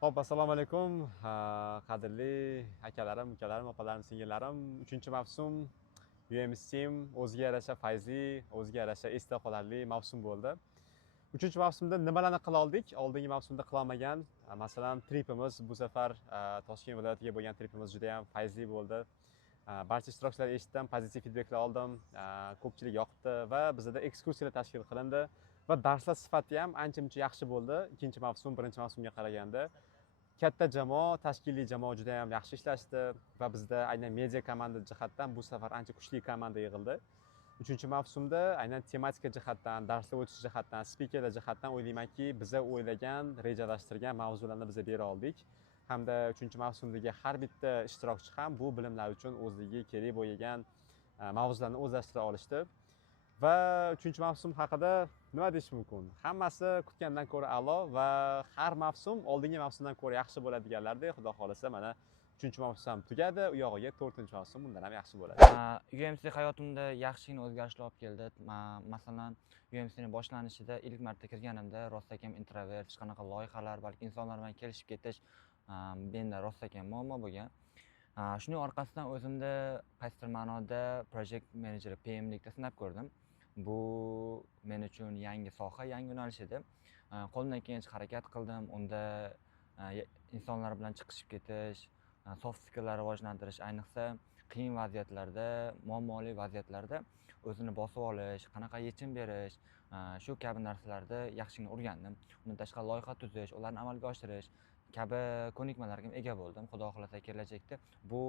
Hop, assalomu alaykum. Qadrli akalarim, ukalarim, opalarim, singillarim. 3-mavsum UMSteam o'ziga yarasha fayzli, o'ziga yarasha esda qolarli mavsum bo'ldi. 3-mavsumda nimalarni qila oldik? Oldingi mavsumda qila olmagan. Masalan, tripimiz bu safar Toshkent viloyatiga bo'lgan tripimiz juda ham fayzli bo'ldi. Barcha ishtirokchilar eshitdim, pozitiv feedbacklar oldim. Ko'pchilik yoqdi va bizda ekskursiyalar tashkil qilindi va darslar sifati ham ancha-muncha yaxshi bo'ldi. Ikkinchi mavsum birinchi mavsumga qaraganda. Katta jamoa, tashkiliy jamoa juda ham yaxshi ishlashdi va bizda aynan media komanda jihatdan bu safar ancha kuchli komanda yig'ildi. 3-mavsumda aynan tematika jihatdan, darslar o'tish jihatdan, spikerlar jihatdan o'ylaymanki, biza o'ylagan, rejalashtirgan mavzularni biza bera oldik. Hamda 3-mavsumdagi har bitta ishtirokchi ham bu bilimlar uchun o'zligi kerak bo'lgan mavzularni o'zlashtira olishdi. Va 3-mavsum haqida nima deyish mumkin? Hammasi kutgandan ko'ra a'lo va har mavsum oldingi mavsumdan ko'ra yaxshi bo'ladiganlardek, xudo xolasa mana 3-mavsum tugadi, u yog'iga 4-mavsum bundan ham yaxshi bo'ladi. UMC hayotimda yaxshigina o'zgarishlar olib keldi. Masalan, UMCning boshlanishida ilk marta kirganimda rostakam introvert, hech qanaqa loyihalar, balki insonlar bilan kelishib ketish menda rostakam muammo bo'lgan. Shuning orqasidan o'zimda qaysidir ma'noda project manager PMlikda sinab ko'rdim. Bu men uchun yangi soha, yangi yo'nalish edi. Qo'limdan kelgancha harakat qildim. Unda insonlar bilan chiqishib ketish, soft skilllar rivojlantirish, ayniqsa qiyin vaziyatlarda, muammoli vaziyatlarda o'zini bosib olish, qanaqa yechim berish, shu kabi narsalarda yaxshigina o'rgandim. Undan tashqari loyiha tuzish, ularni amalga oshirish kabi ko'nikmalarga ega bo'ldim. Xudo xolasa kelajakda bu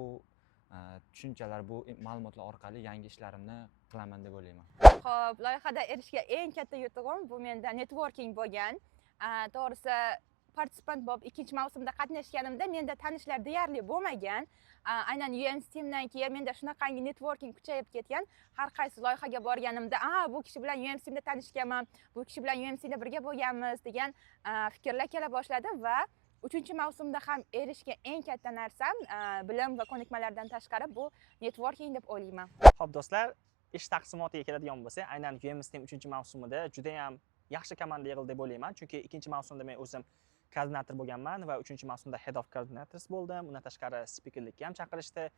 tushunchalar, bu ma'lumotlar orqali yangi ishlarimni qilaman deb o'ylayman. Xo'p, loyihada erishgan eng katta yutug'im bu menda networking bo'lgan. To'g'risi, participant bo'lib ikkinchi mavsumda qatnashganimda menda tanishlar deyarli bo'lmagan. Aynan UMSteamdan keyin menda shunaqangi networking kuchayib ketgan. Har qaysi loyihaga borganimda, bu kishi bilan UMSteamda tanishganman, bu kishi bilan UMSteamda birga bo'lganmiz degan fikrlar kela boshladi va 3-mavsumda ham erishgan eng katta narsam bilim va ko'nikmalardan tashqari bu networking deb o'ylayman. Xo'p do'stlar, ish taqsimotiga keladigan bo'lsak, aynan UMSteam 3-mavsumida juda ham yaxshi komanda yig'ildi deb o'ylayman, chunki ikkinchi mavsumda men o'zim koordinator bo'lganman va 3-mavsumda head of coordinators bo'ldim. Undan tashqari speakerlikka ham chaqirishdi.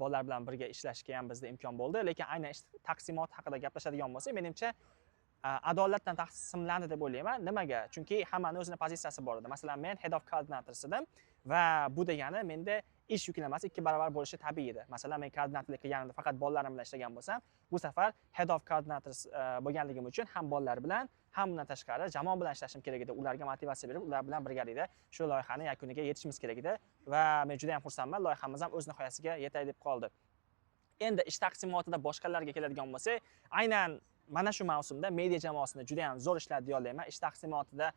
Bolalar bilan birga ishlashga ham bizda imkon bo'ldi, lekin aynan ish taqsimoti haqida gaplashadigan bo'lsak, menimcha adolatdan taqsimlandi deb o'ylayman. Nimaga? Chunki hammani o'zining pozitsiyasi bor edi. Masalan, men head of coordinators edim va bu degani menda ish yuklamasi 2 barobar bo'lishi tabiiy edi. Masalan, men koordinatorlik qilganimda faqat bolalarim bilan ishlagan bo'lsam, bu safar head of coordinators bo'lganligim uchun ham bolalar bilan, ham bundan tashqari jamoa bilan ishlashim kerak edi. Ularga motivatsiya berib, ular bilan birgalikda shu loyihani yakuniga yetishimiz kerak edi va men juda ham xursandman. Loyihamiz ham o'z nihoyasiga yetay deb qoldi. Endi ish taqsimotida boshqalarga keladigan bo'lsak, aynan mana shu mavsumda media jamoasida juda ham zo'r ishladi deya olmayman. Ish taqsimotida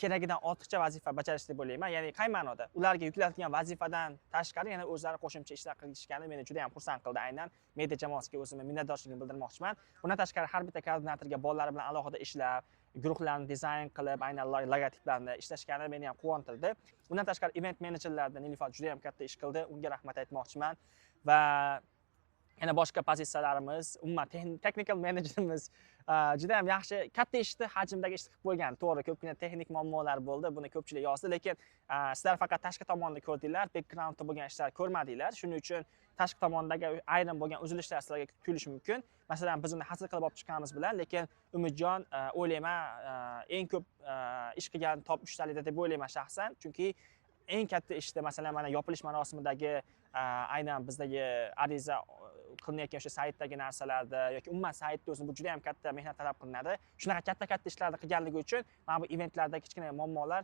keragidan ortiqcha vazifa bajarishdi deb o'ylayman. Ya'ni qay ma'noda? Ularga yuklatilgan vazifadan tashqari yana o'zlari qo'shimcha ishlar qilishgani meni juda ham xursand qildi. Aynan media jamoasiga o'zimni minnatdorchiligimni bildirmoqchiman. Bundan tashqari har bitta koordinatorga bolalar bilan alohida ishlab, guruhlarni dizayn qilib, aynan logotiplarni ishlashgani meni ham quvontirdi. Bundan tashqari event menejerlardan Nilufar juda ham katta ish qildi. Unga rahmat aytmoqchiman va yana boshqa pozitsiyalarimiz, umuman technical managerimiz juda ham yaxshi, katta ishni hajmdagi ishni qilib qo'ygan. To'g'ri, ko'pgina texnik muammolar bo'ldi, buni ko'pchilik yozdi, lekin sizlar faqat tashqi tomonni ko'rdinglar, backgroundda bo'lgan ishlar ko'rmadinglar. Shuning uchun tashqi tomondagi ayrim bo'lgan uzilishlar sizlarga tuyulishi mumkin. Masalan, biz uni hazil qilib olib chiqqanimiz bilan, lekin Umidjon o'ylayman eng ko'p ish qilgan top 3 talikda deb o'ylayman shaxsan, chunki eng katta ishda masalan mana yopilish marosimidagi aynan bizdagi ariza qilinayotgan o'sha saytdagi narsalarda yoki umuman saytda o'zi bu juda ham katta mehnat talab qilinadi. Shunaqa katta ishlarni qilganligi uchun mana bu eventlardagi kichkina muammolar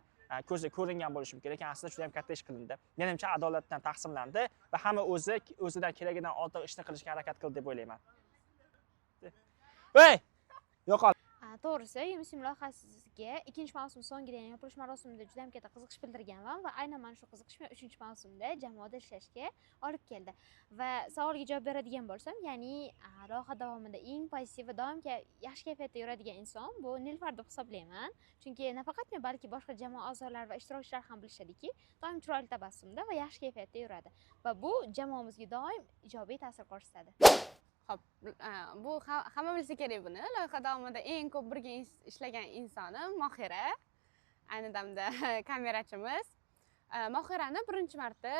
ko'zga ko'ringan bo'lishi mumkin, lekin aslida juda ham katta ish qilindi. Menimcha adolatdan taqsimlandi va hamma o'zidan keragidan ortiq ishni qilishga harakat qildi deb o'ylayman. Voy! Yo'qol. To'g'risi, UMSteam loyihasiga ikkinchi mavsum so'ngida, ya'ni yopilish marosimida juda ham katta qiziqish bildirganman va aynan mana shu qiziqish men 3-mavsumda jamoada ishlashga olib keldi. Va savolga javob beradigan bo'lsam, ya'ni loyiha davomida eng pozitiv va doim yaxshi kayfiyatda yuradigan inson bu Nilufar deb hisoblayman. Chunki nafaqat men, balki boshqa jamoa a'zolari va ishtirokchilar ham bilishadiki, doim chiroyli tabassumda va yaxshi kayfiyatda yuradi va bu jamoamizga doim ijobiy ta'sir ko'rsatadi. Xo'p, bu hamma bilsa kerak buni. Loyiha davomida eng ko'p birga ishlagan insonim Mohira. Ayni damda kamerachimiz. Mohirani birinchi marta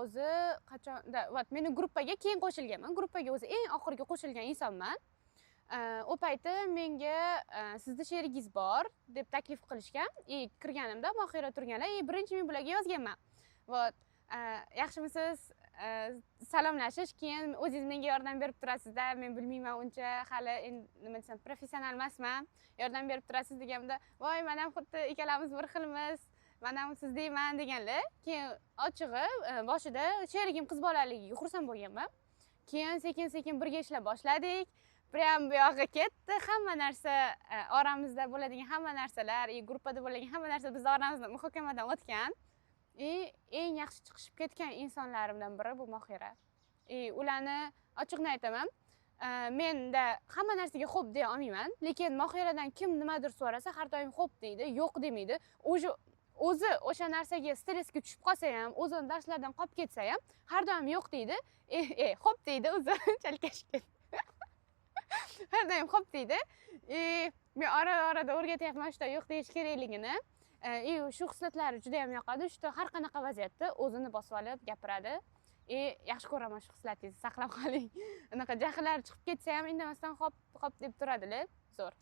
o'zi qachonda, meni gruppaga keyin qo'shilganman. Gruppaga o'zi eng oxirgi qo'shilgan insonman. O payti menga sizni sherigingiz bor deb taklif qilishgan. Kirganimda Mohira turganlar, birinchi men bularga yozganman. Yaxshimisiz? Salomlashish, keyin o'zingiz menga yordam berib turasiz-da, men bilmayman uncha, hali nima desam, professional emasman. Yordam berib turasiz deganimda, voy, men ham xuddi ikkalamiz bir xilmiz. Men ham sizdayman deganlar. Keyin ochig'i boshida sherigim qiz bolaligiga xursand bo'lganman. Keyin sekin-sekin birga ishlab boshladik. Prям bu yoqqa ketdi. Hamma narsa oramizda bo'ladigan hamma narsalar, gruppada bo'ladigan hamma narsa biz oramizda muhokamadan o'tgan. Eng yaxshi chiqishib ketgan insonlarimdan biri bu Mohira. Ularni ochiqni aytaman. Menda hamma narsaga xo'p deya olmayman, lekin Mohiradan kim nimadir so'rasa, har doim xo'p deydi, yo'q demaydi. O'zi o'sha narsaga stressga tushib qolsa ham, o'zini darslardan qolib ketsa ham, har doim yo'q deydi. Xo'p deydi, o'zi chalkashib ketdi. Har doim xo'p deydi. Men orada o'rgatyapman shu yo'q deyish kerakligini. Shu xislatlari juda ham yoqadi. Shu har qanaqa vaziyatda o'zini bosib olib gapiradi. Yaxshi ko'raman shu xislatingizni, saqlab qoling. Unaqa jahllari chiqib ketsa ham indamasdan hop deb turadilar. Zo'r.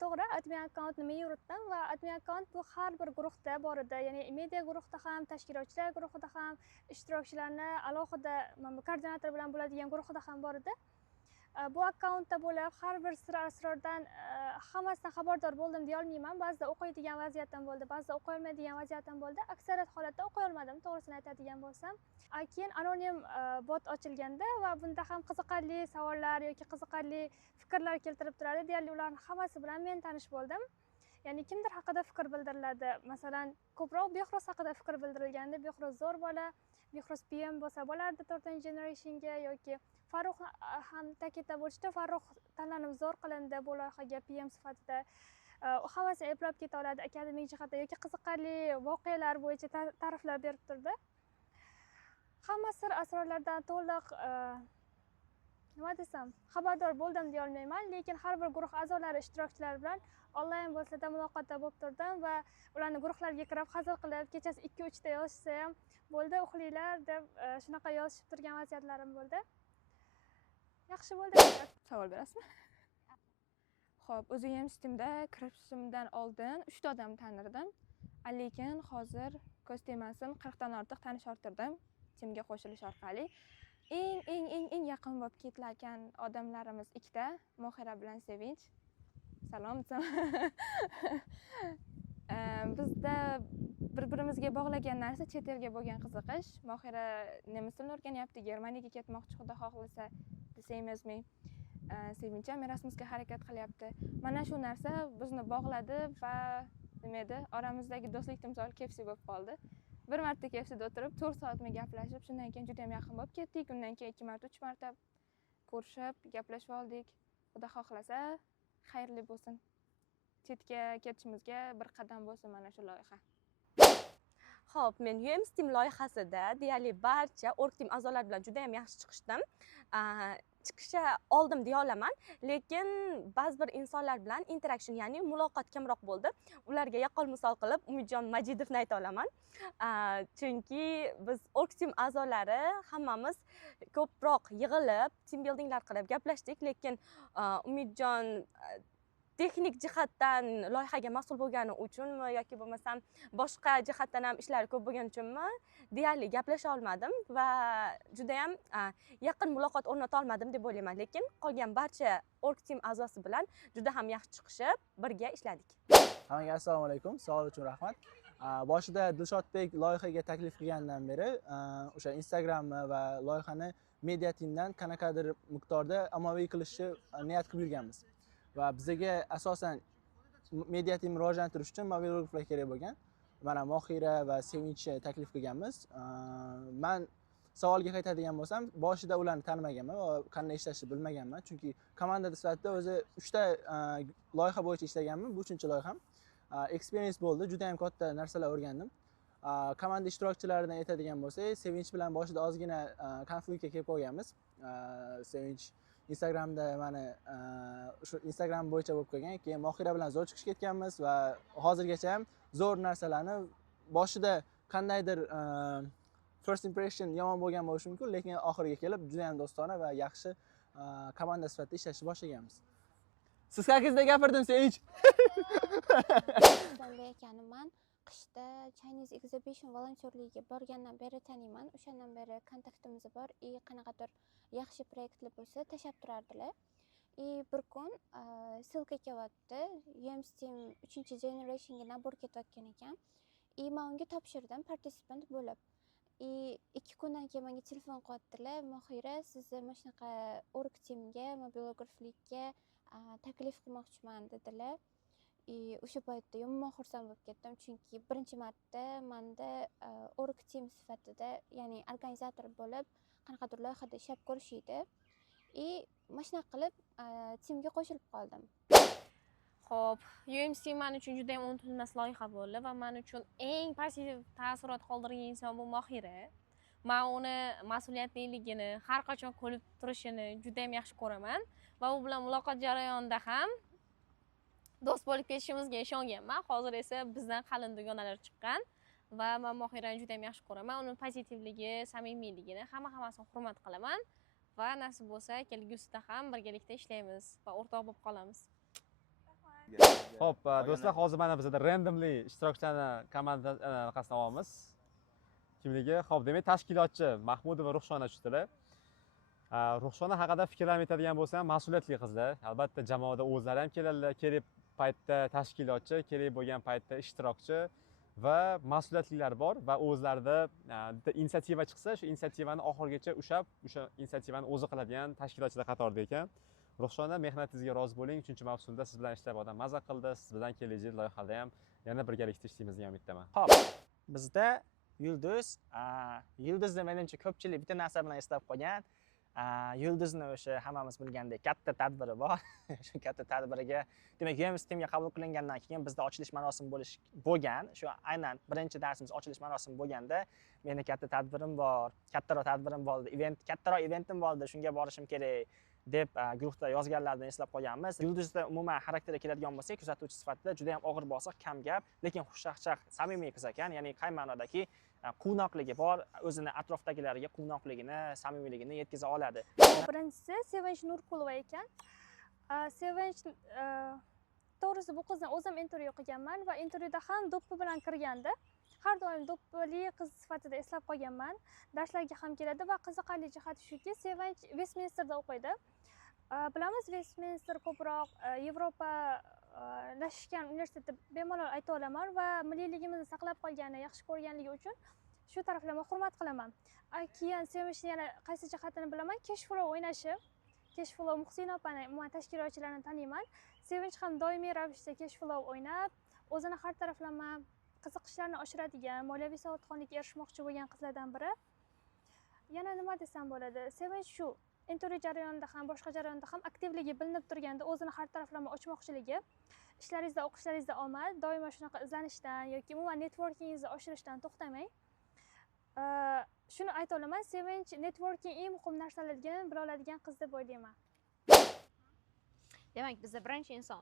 To'g'ri, admin akkaunt nima yuritdim va admin akkaunt bu har bir guruhda bor edi. Ya'ni media guruhda ham, tashkilotchilar guruhida ham, ishtirokchilarni alohida koordinator bilan bo'ladigan guruhida ham bor edi. Bu akkauntda bo'lib har bir sir asrordan hammasidan xabardor bo'ldim deya olmayman. Ba'zida o'qiydigan vaziyatim bo'ldi, ba'zida o'qiy olmaydigan vaziyatim bo'ldi. Aksariyat holatda o'qiy olmadim, to'g'risini aytadigan bo'lsam. Keyin anonim bot ochilganda va bunda ham qiziqarli savollar yoki qiziqarli fikrlar keltirib turadi. Deyarli ularning hammasi bilan men tanish bo'ldim. Ya'ni kimdir haqida fikr bildiriladi. Masalan, ko'proq Behroz haqida fikr bildirilganda, Behroz zo'r bola, Behroz PM bo'lsa bo'lardi 4-generationga yoki Farruh ham ta'kidlab o'tishdi. Farruh tanlanib zo'r qilindi bu loyihaga PM sifatida. Hammasi eplab keta oladi akademik jihatda yoki qiziqarli voqealar bo'yicha ta'riflar berib turdi. Hamma sir asrorlardan to'liq nima desam, xabardor bo'ldim deya olmayman, lekin har bir guruh a'zolari, ishtirokchilar bilan onlayn bo'lsa-da muloqotda bo'lib turdim va ularni guruhlarga kirib hazil qilib, kechasi 2-3 da yozishsa ham bo'ldi, uxlanglar deb shunaqa yozishib turgan vaziyatlarim bo'ldi. Yaxshi bo'ldi. Savol berasizmi? Xo'p, o'zim ham Steamda kirishimdan oldin 3 ta odam tanirdim. Lekin hozir ko'z tegmasin 40 dan ortiq tanish orttirdim. Steamga qo'shilish orqali. Eng yaqin bo'lib ketgan odamlarimiz ikkita, Mohira bilan Sevinch. Salom. Bizda bir-birimizga bog'lagan narsa chet elga bo'lgan qiziqish. Mohira nemis tilini o'rganyapti, Germaniyaga ketmoqchi, xudo xohlasa, the same as me. Sevinch ham Erasmusga harakat qilyapti. Mana shu narsa bizni bog'ladi va nima edi, oramizdagi do'stlik timsoli KFC bo'lib qoldi. Bir marta KFCda o'tirib 4 soatmi gaplashib, shundan keyin juda ham yaqin bo'lib ketdik. Undan keyin 2 marta, 3 marta ko'rishib, gaplashib oldik. Xudo xohlasa, xayrli bo'lsin. Chetga ketishimizga bir qadam bo'lsin mana shu loyiha. Xo'p, men UMSteam loyihasida deyarli barcha org-team a'zolari bilan juda ham yaxshi chiqishdim. Chiqisha oldim deya olaman, lekin ba'zi bir insonlar bilan interaction, ya'ni muloqot kamroq bo'ldi. Ularga yaqqol misol qilib Umidjon Majidovni ayta olaman. Chunki biz org-team a'zolari hammamiz ko'proq yig'ilib, team buildinglar qilib gaplashdik, lekin Umidjon texnik jihatdan loyihaga mas'ul bo'lgani uchunmi yoki bo'lmasam boshqa jihatdan ham ishlari ko'p bo'lgani uchunmi deyarli gaplasha olmadim va juda ham yaqin muloqot o'rnata olmadim deb o'ylayman, lekin qolgan barcha org-team a'zosi bilan juda ham yaxshi chiqishib birga ishladik. Hammaga assalomu alaykum, savol uchun rahmat. Boshida Dilshodbek loyihaga taklif qilgandan beri o'sha Instagram va loyihani media teamdan qanaqadir miqdorda ommaviy qilishni niyat qilib yurganmiz. Va bizga asosan media team rivojlantirish uchun mobilograflar kerak bo'lgan. Mana Mohira va Sevinchni taklif qilganmiz. Men savolga qaytadigan bo'lsam, boshida ularni tanimaganman va qanday ishlashni bilmaganman, chunki komanda sifatida o'zi 3 ta loyiha bo'yicha ishlaganman, bu 3-loyiham. Experience bo'ldi, juda ham katta narsalar o'rgandim. Komanda ishtirokchilaridan aytadigan bo'lsak, Sevinch bilan boshida ozgina konfliktga kelib qolganmiz. Sevinch Instagramda mana shu Instagram bo'yicha bo'lib qolgan. Keyin Mohira bilan zo'r chiqishib ketganmiz va hozirgacha ham zo'r narsalarni boshida qandaydir first impression yomon bo'lgan bo'lishi mumkin, lekin oxiriga kelib juda ham do'stona va yaxshi komanda sifatida ishlashni boshlaganmiz. Siz haqingizda gapirdim, Sevinch. Solli akani man qishda Chinese exhibition volontyorligiga borgandan beri taniyman. O'shandan beri kontaktimiz bor. Qanaqadir yaxshi proyektlar bo'lsa tashlab turardilar. Bir kun ссылка kelyapti. UMSteam 3-generationga nabor ketayotgan ekan. Men unga topshirdim participant bo'lib. 2 kundan keyin menga telefon qilyaptilar. Mohira, sizni mana shunaqa org teamga, mobilograflikka taklif qilmoqchiman dedilar. O'sha paytda yomon xursand bo'lib ketdim, chunki birinchi marta menda org team sifatida, ya'ni organizator bo'lib, qanaqadir loyihada ishlab ko'rishdi. Mana shunaqa qilib teamga qo'shilib qoldim. Xo'p, UMSteam men uchun juda ham unutilmas loyiha bo'ldi va men uchun eng pozitiv taassurot qoldirgan inson bu Mohira. Men uni mas'uliyatliligini, har qachon ko'rib turishini juda ham yaxshi ko'raman va u bilan muloqot jarayonida ham do'st bo'lib ketishimizga ishonganman. Hozir esa bizdan qalin dugonalar chiqqan va men Mohirani juda ham yaxshi ko'raman. Uning pozitivligi, samimiyligini hammasini hurmat qilaman va nasib bo'lsa kelgusida ham birgalikda ishlaymiz va o'rtoq bo'lib qolamiz. Xo'p, do'stlar, hozir mana bizda randomly ishtirokchilarni komanda orqasidan olamiz. Kimligi? Xo'p, demak, tashkilotchi Mahmudova Ruxshona tushdilar. Ruxshona haqida fikrlarni aytadigan bo'lsam, mas'uliyatli qizlar. Albatta, jamoada o'zlari ham keladilar, kerak paytda tashkilotchi, kerak bo'lgan paytda ishtirokchi va mas'uliyatlilar bor va o'zlarida bitta inisiativa chiqsa, shu inisiativani oxirigacha ushlab, o'sha inisiativani o'zi qiladigan tashkilotchilar qatorida ekan. Ruxshona, mehnatingizga rozi bo'ling. 3-mavsumda siz bilan ishlab odam maza qildi. Siz bilan kelajak loyihada ham yana birgalikda ishlaymiz degan umiddaman. Xo'p, bizda Yulduzni menimcha ko'pchilik bitta narsa bilan eslab qolgan. Yulduzni o'sha hammamiz bilgandek katta tadbiri bor. Shu katta tadbiriga, demak, UMSteamga qabul qilingandan keyin bizda ochilish marosimi bo'lgan. Shu aynan birinchi darsimiz ochilish marosimi bo'lganda, meni katta tadbirim bor, kattaroq tadbirim bo'ldi, kattaroq eventim bo'ldi, shunga borishim kerak deb guruhda yozganlardan eslab qolganmiz. Yulduzda umuman xarakterga keladigan bo'lsak, kuzatuvchi sifatida juda ham og'ir bosiq, kam gap, lekin xushchaqchaq, samimiy qiz ekan. Ya'ni qay ma'nodaki quvnoqligi bor, o'zini atrofdagilarga quvnoqligini, samimiyligini yetkaza oladi. Birinchisi Sevinch Nurqulova ekan. Sevinch to'g'risi bu qizni o'zim intervyu qilganman va intervyuda ham do'ppi bilan kirgandi. Har doim do'ppili qiz sifatida eslab qolganman. Darslarga ham keladi va qiziqarli jihati shuki, Sevinch Westminsterda o'qiydi. Bilamiz, Westminster ko'proq Yevropalashgan universitetda bemalol ayta olaman va milliyligimizni saqlab qolgani, yaxshi ko'rganligi uchun shu taraflarga hurmat qilaman. Keyin Sevinchni yana qaysi jihatini bilaman? Cashflow o'ynashi. Cashflow Muhsina opani, umuman tashkilotchilarni taniyman. Sevinch ham doimiy ravishda Cashflow o'ynab, o'zini har taraflama qiziqishlarni oshiradigan, moliyaviy savodxonlikka erishmoqchi bo'lgan qizlardan biri. Yana nima desam bo'ladi? Sevinch shu intervyu jarayonida ham, boshqa jarayonda ham aktivligi bilinib turganda, o'zini har taraflama ochmoqchiligi, ishlaringizda, o'qishlaringizda omad, doimo shunaqa izlanishdan yoki umuman networkingingizni oshirishdan to'xtamang. Shuni ayta olaman, Sevinch networking eng muhim narsalardan bila oladigan qiz deb o'ylayman. Demak, bizda birinchi inson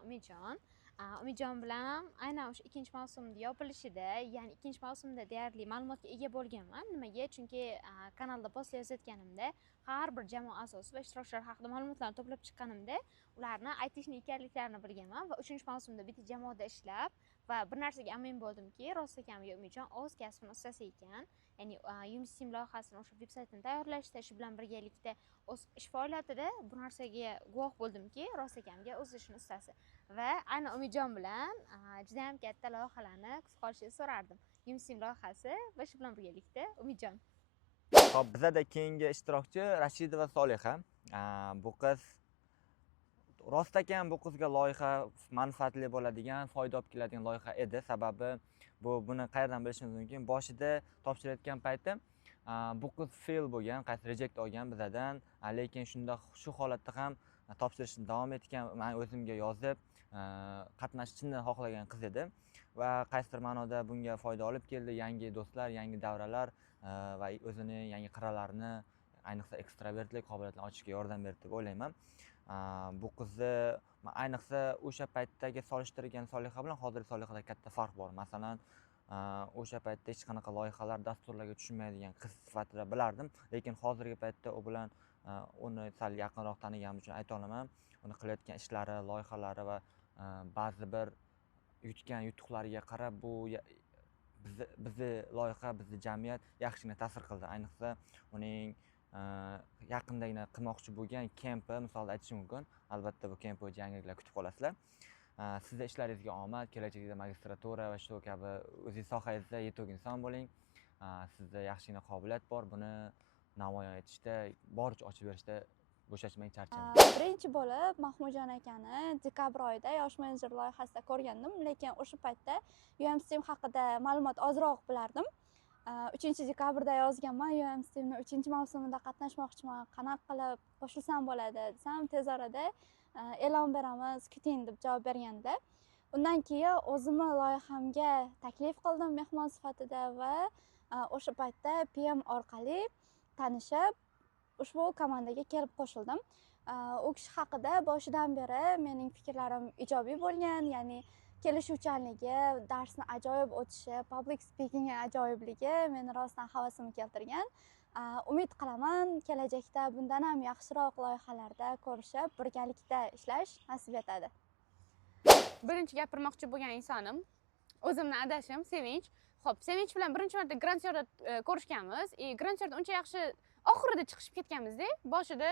Umidjon bilan aynan o'sha ikkinchi mavsumda yopilishida, ya'ni ikkinchi mavsumda deyarli ma'lumotga ega bo'lganman. Nimaga? Chunki kanalda post yozayotganimda har bir jamoa a'zosi va ishtirokchilar haqida ma'lumotlarni to'plab chiqqanimda, ularni aytishni ekanliklarini bilganman va 3-mavsumda bitta jamoada ishlab va bir narsaga amin bo'ldimki, rostakamiga Umidjon o'z kasbini ustasi ekan. Ya'ni UMSteam loyihasini o'sha veb-saytini tayyorlashda, shu bilan birgalikda o'z ish faoliyatida bu narsaga guvoh bo'ldimki, rostakamga o'z ishining ustasi. Va aynan Umidjon bilan juda ham katta loyihalarni kutib qolishni so'rardim. UMSteam loyihasi va shu bilan birgalikda Umidjon. Xo'p, bizda keyingi ishtirokchi Rashidova Soliha. Bu qiz rostakam bu qizga loyiha manfaatli bo'ladigan, foyda olib keladigan loyiha edi. Sababi buni qayerdan bilishimiz mumkin? Boshida topshirayotgan payti bu qiz fail bo'lgan, qaysi reject olgan bizdan, lekin shunda shu holatda ham topshirishni davom etgan, men o'zimga yozib qatnashishni xohlagan qiz edi va qaysidir ma'noda bunga foyda olib keldi. Yangi do'stlar, yangi davralar va o'zini yangi qirralarini, ayniqsa ekstravertlik qobiliyatini ochishga yordam berdi deb o'ylayman. Bu qizni ayniqsa o'sha paytdagi solishtirgan Soliha bilan hozirgi Solihada katta farq bor. Masalan, o'sha paytda hech qanaqa loyihalar, dasturlarga tushunmaydigan qiz sifatida bilardim, lekin hozirgi paytda u bilan uni sal yaqinroq taniganim uchun ayta olaman. Uni qilayotgan ishlari, loyihalari va ba'zi bir yutgan yutuqlariga qarab bu bizni loyiha, bizni jamiyat yaxshigina ta'sir qildi. Ayniqsa uning yaqindagina qilmoqchi bo'lgan kempi misolida aytish mumkin. Albatta bu kemp bo'yicha yangiliklar kutib qolasizlar. Sizda ishlaringizga omad, kelajakda magistratura va shu kabi o'zingiz sohangizda yetuk inson bo'ling. Sizda yaxshigina qobiliyat bor. Buni namoyon etishda, boricha ochib berishda bo'shashmang, charchamang. Birinchi bo'lib Mahmudjon akani dekabr oyida yosh menejer loyihasida ko'rgandim, lekin o'sha paytda UMSTEAM haqida ma'lumot ozroq bilardim. 3-dekabrda yozganman, UMSTEAMni 3-mavsumida qatnashmoqchiman, qanaqa qilib qo'shilsam bo'ladi desam, tez orada e'lon beramiz, kuting deb javob berganda, undan keyin o'zimni loyihamga taklif qildim mehmon sifatida va o'sha paytda PM orqali tanishib ushbu komandaga kelib qo'shildim. U kishi haqida boshidan beri mening fikrlarim ijobiy bo'lgan, ya'ni kelishuvchanligi, darsni ajoyib o'tishi, public speaking ajoyibligi meni rostdan havasimni keltirgan. Umid qilaman, kelajakda bundan ham yaxshiroq loyihalarda ko'rishib, birgalikda ishlash nasib etadi. Birinchi gapirmoqchi bo'lgan insonim, o'zimni adashim Sevinch. Xo'p, Sevinch bilan birinchi marta Grand Syorda ko'rishganmiz. Grand Syorda uncha yaxshi oxirida chiqishib ketganmiz-da. Boshida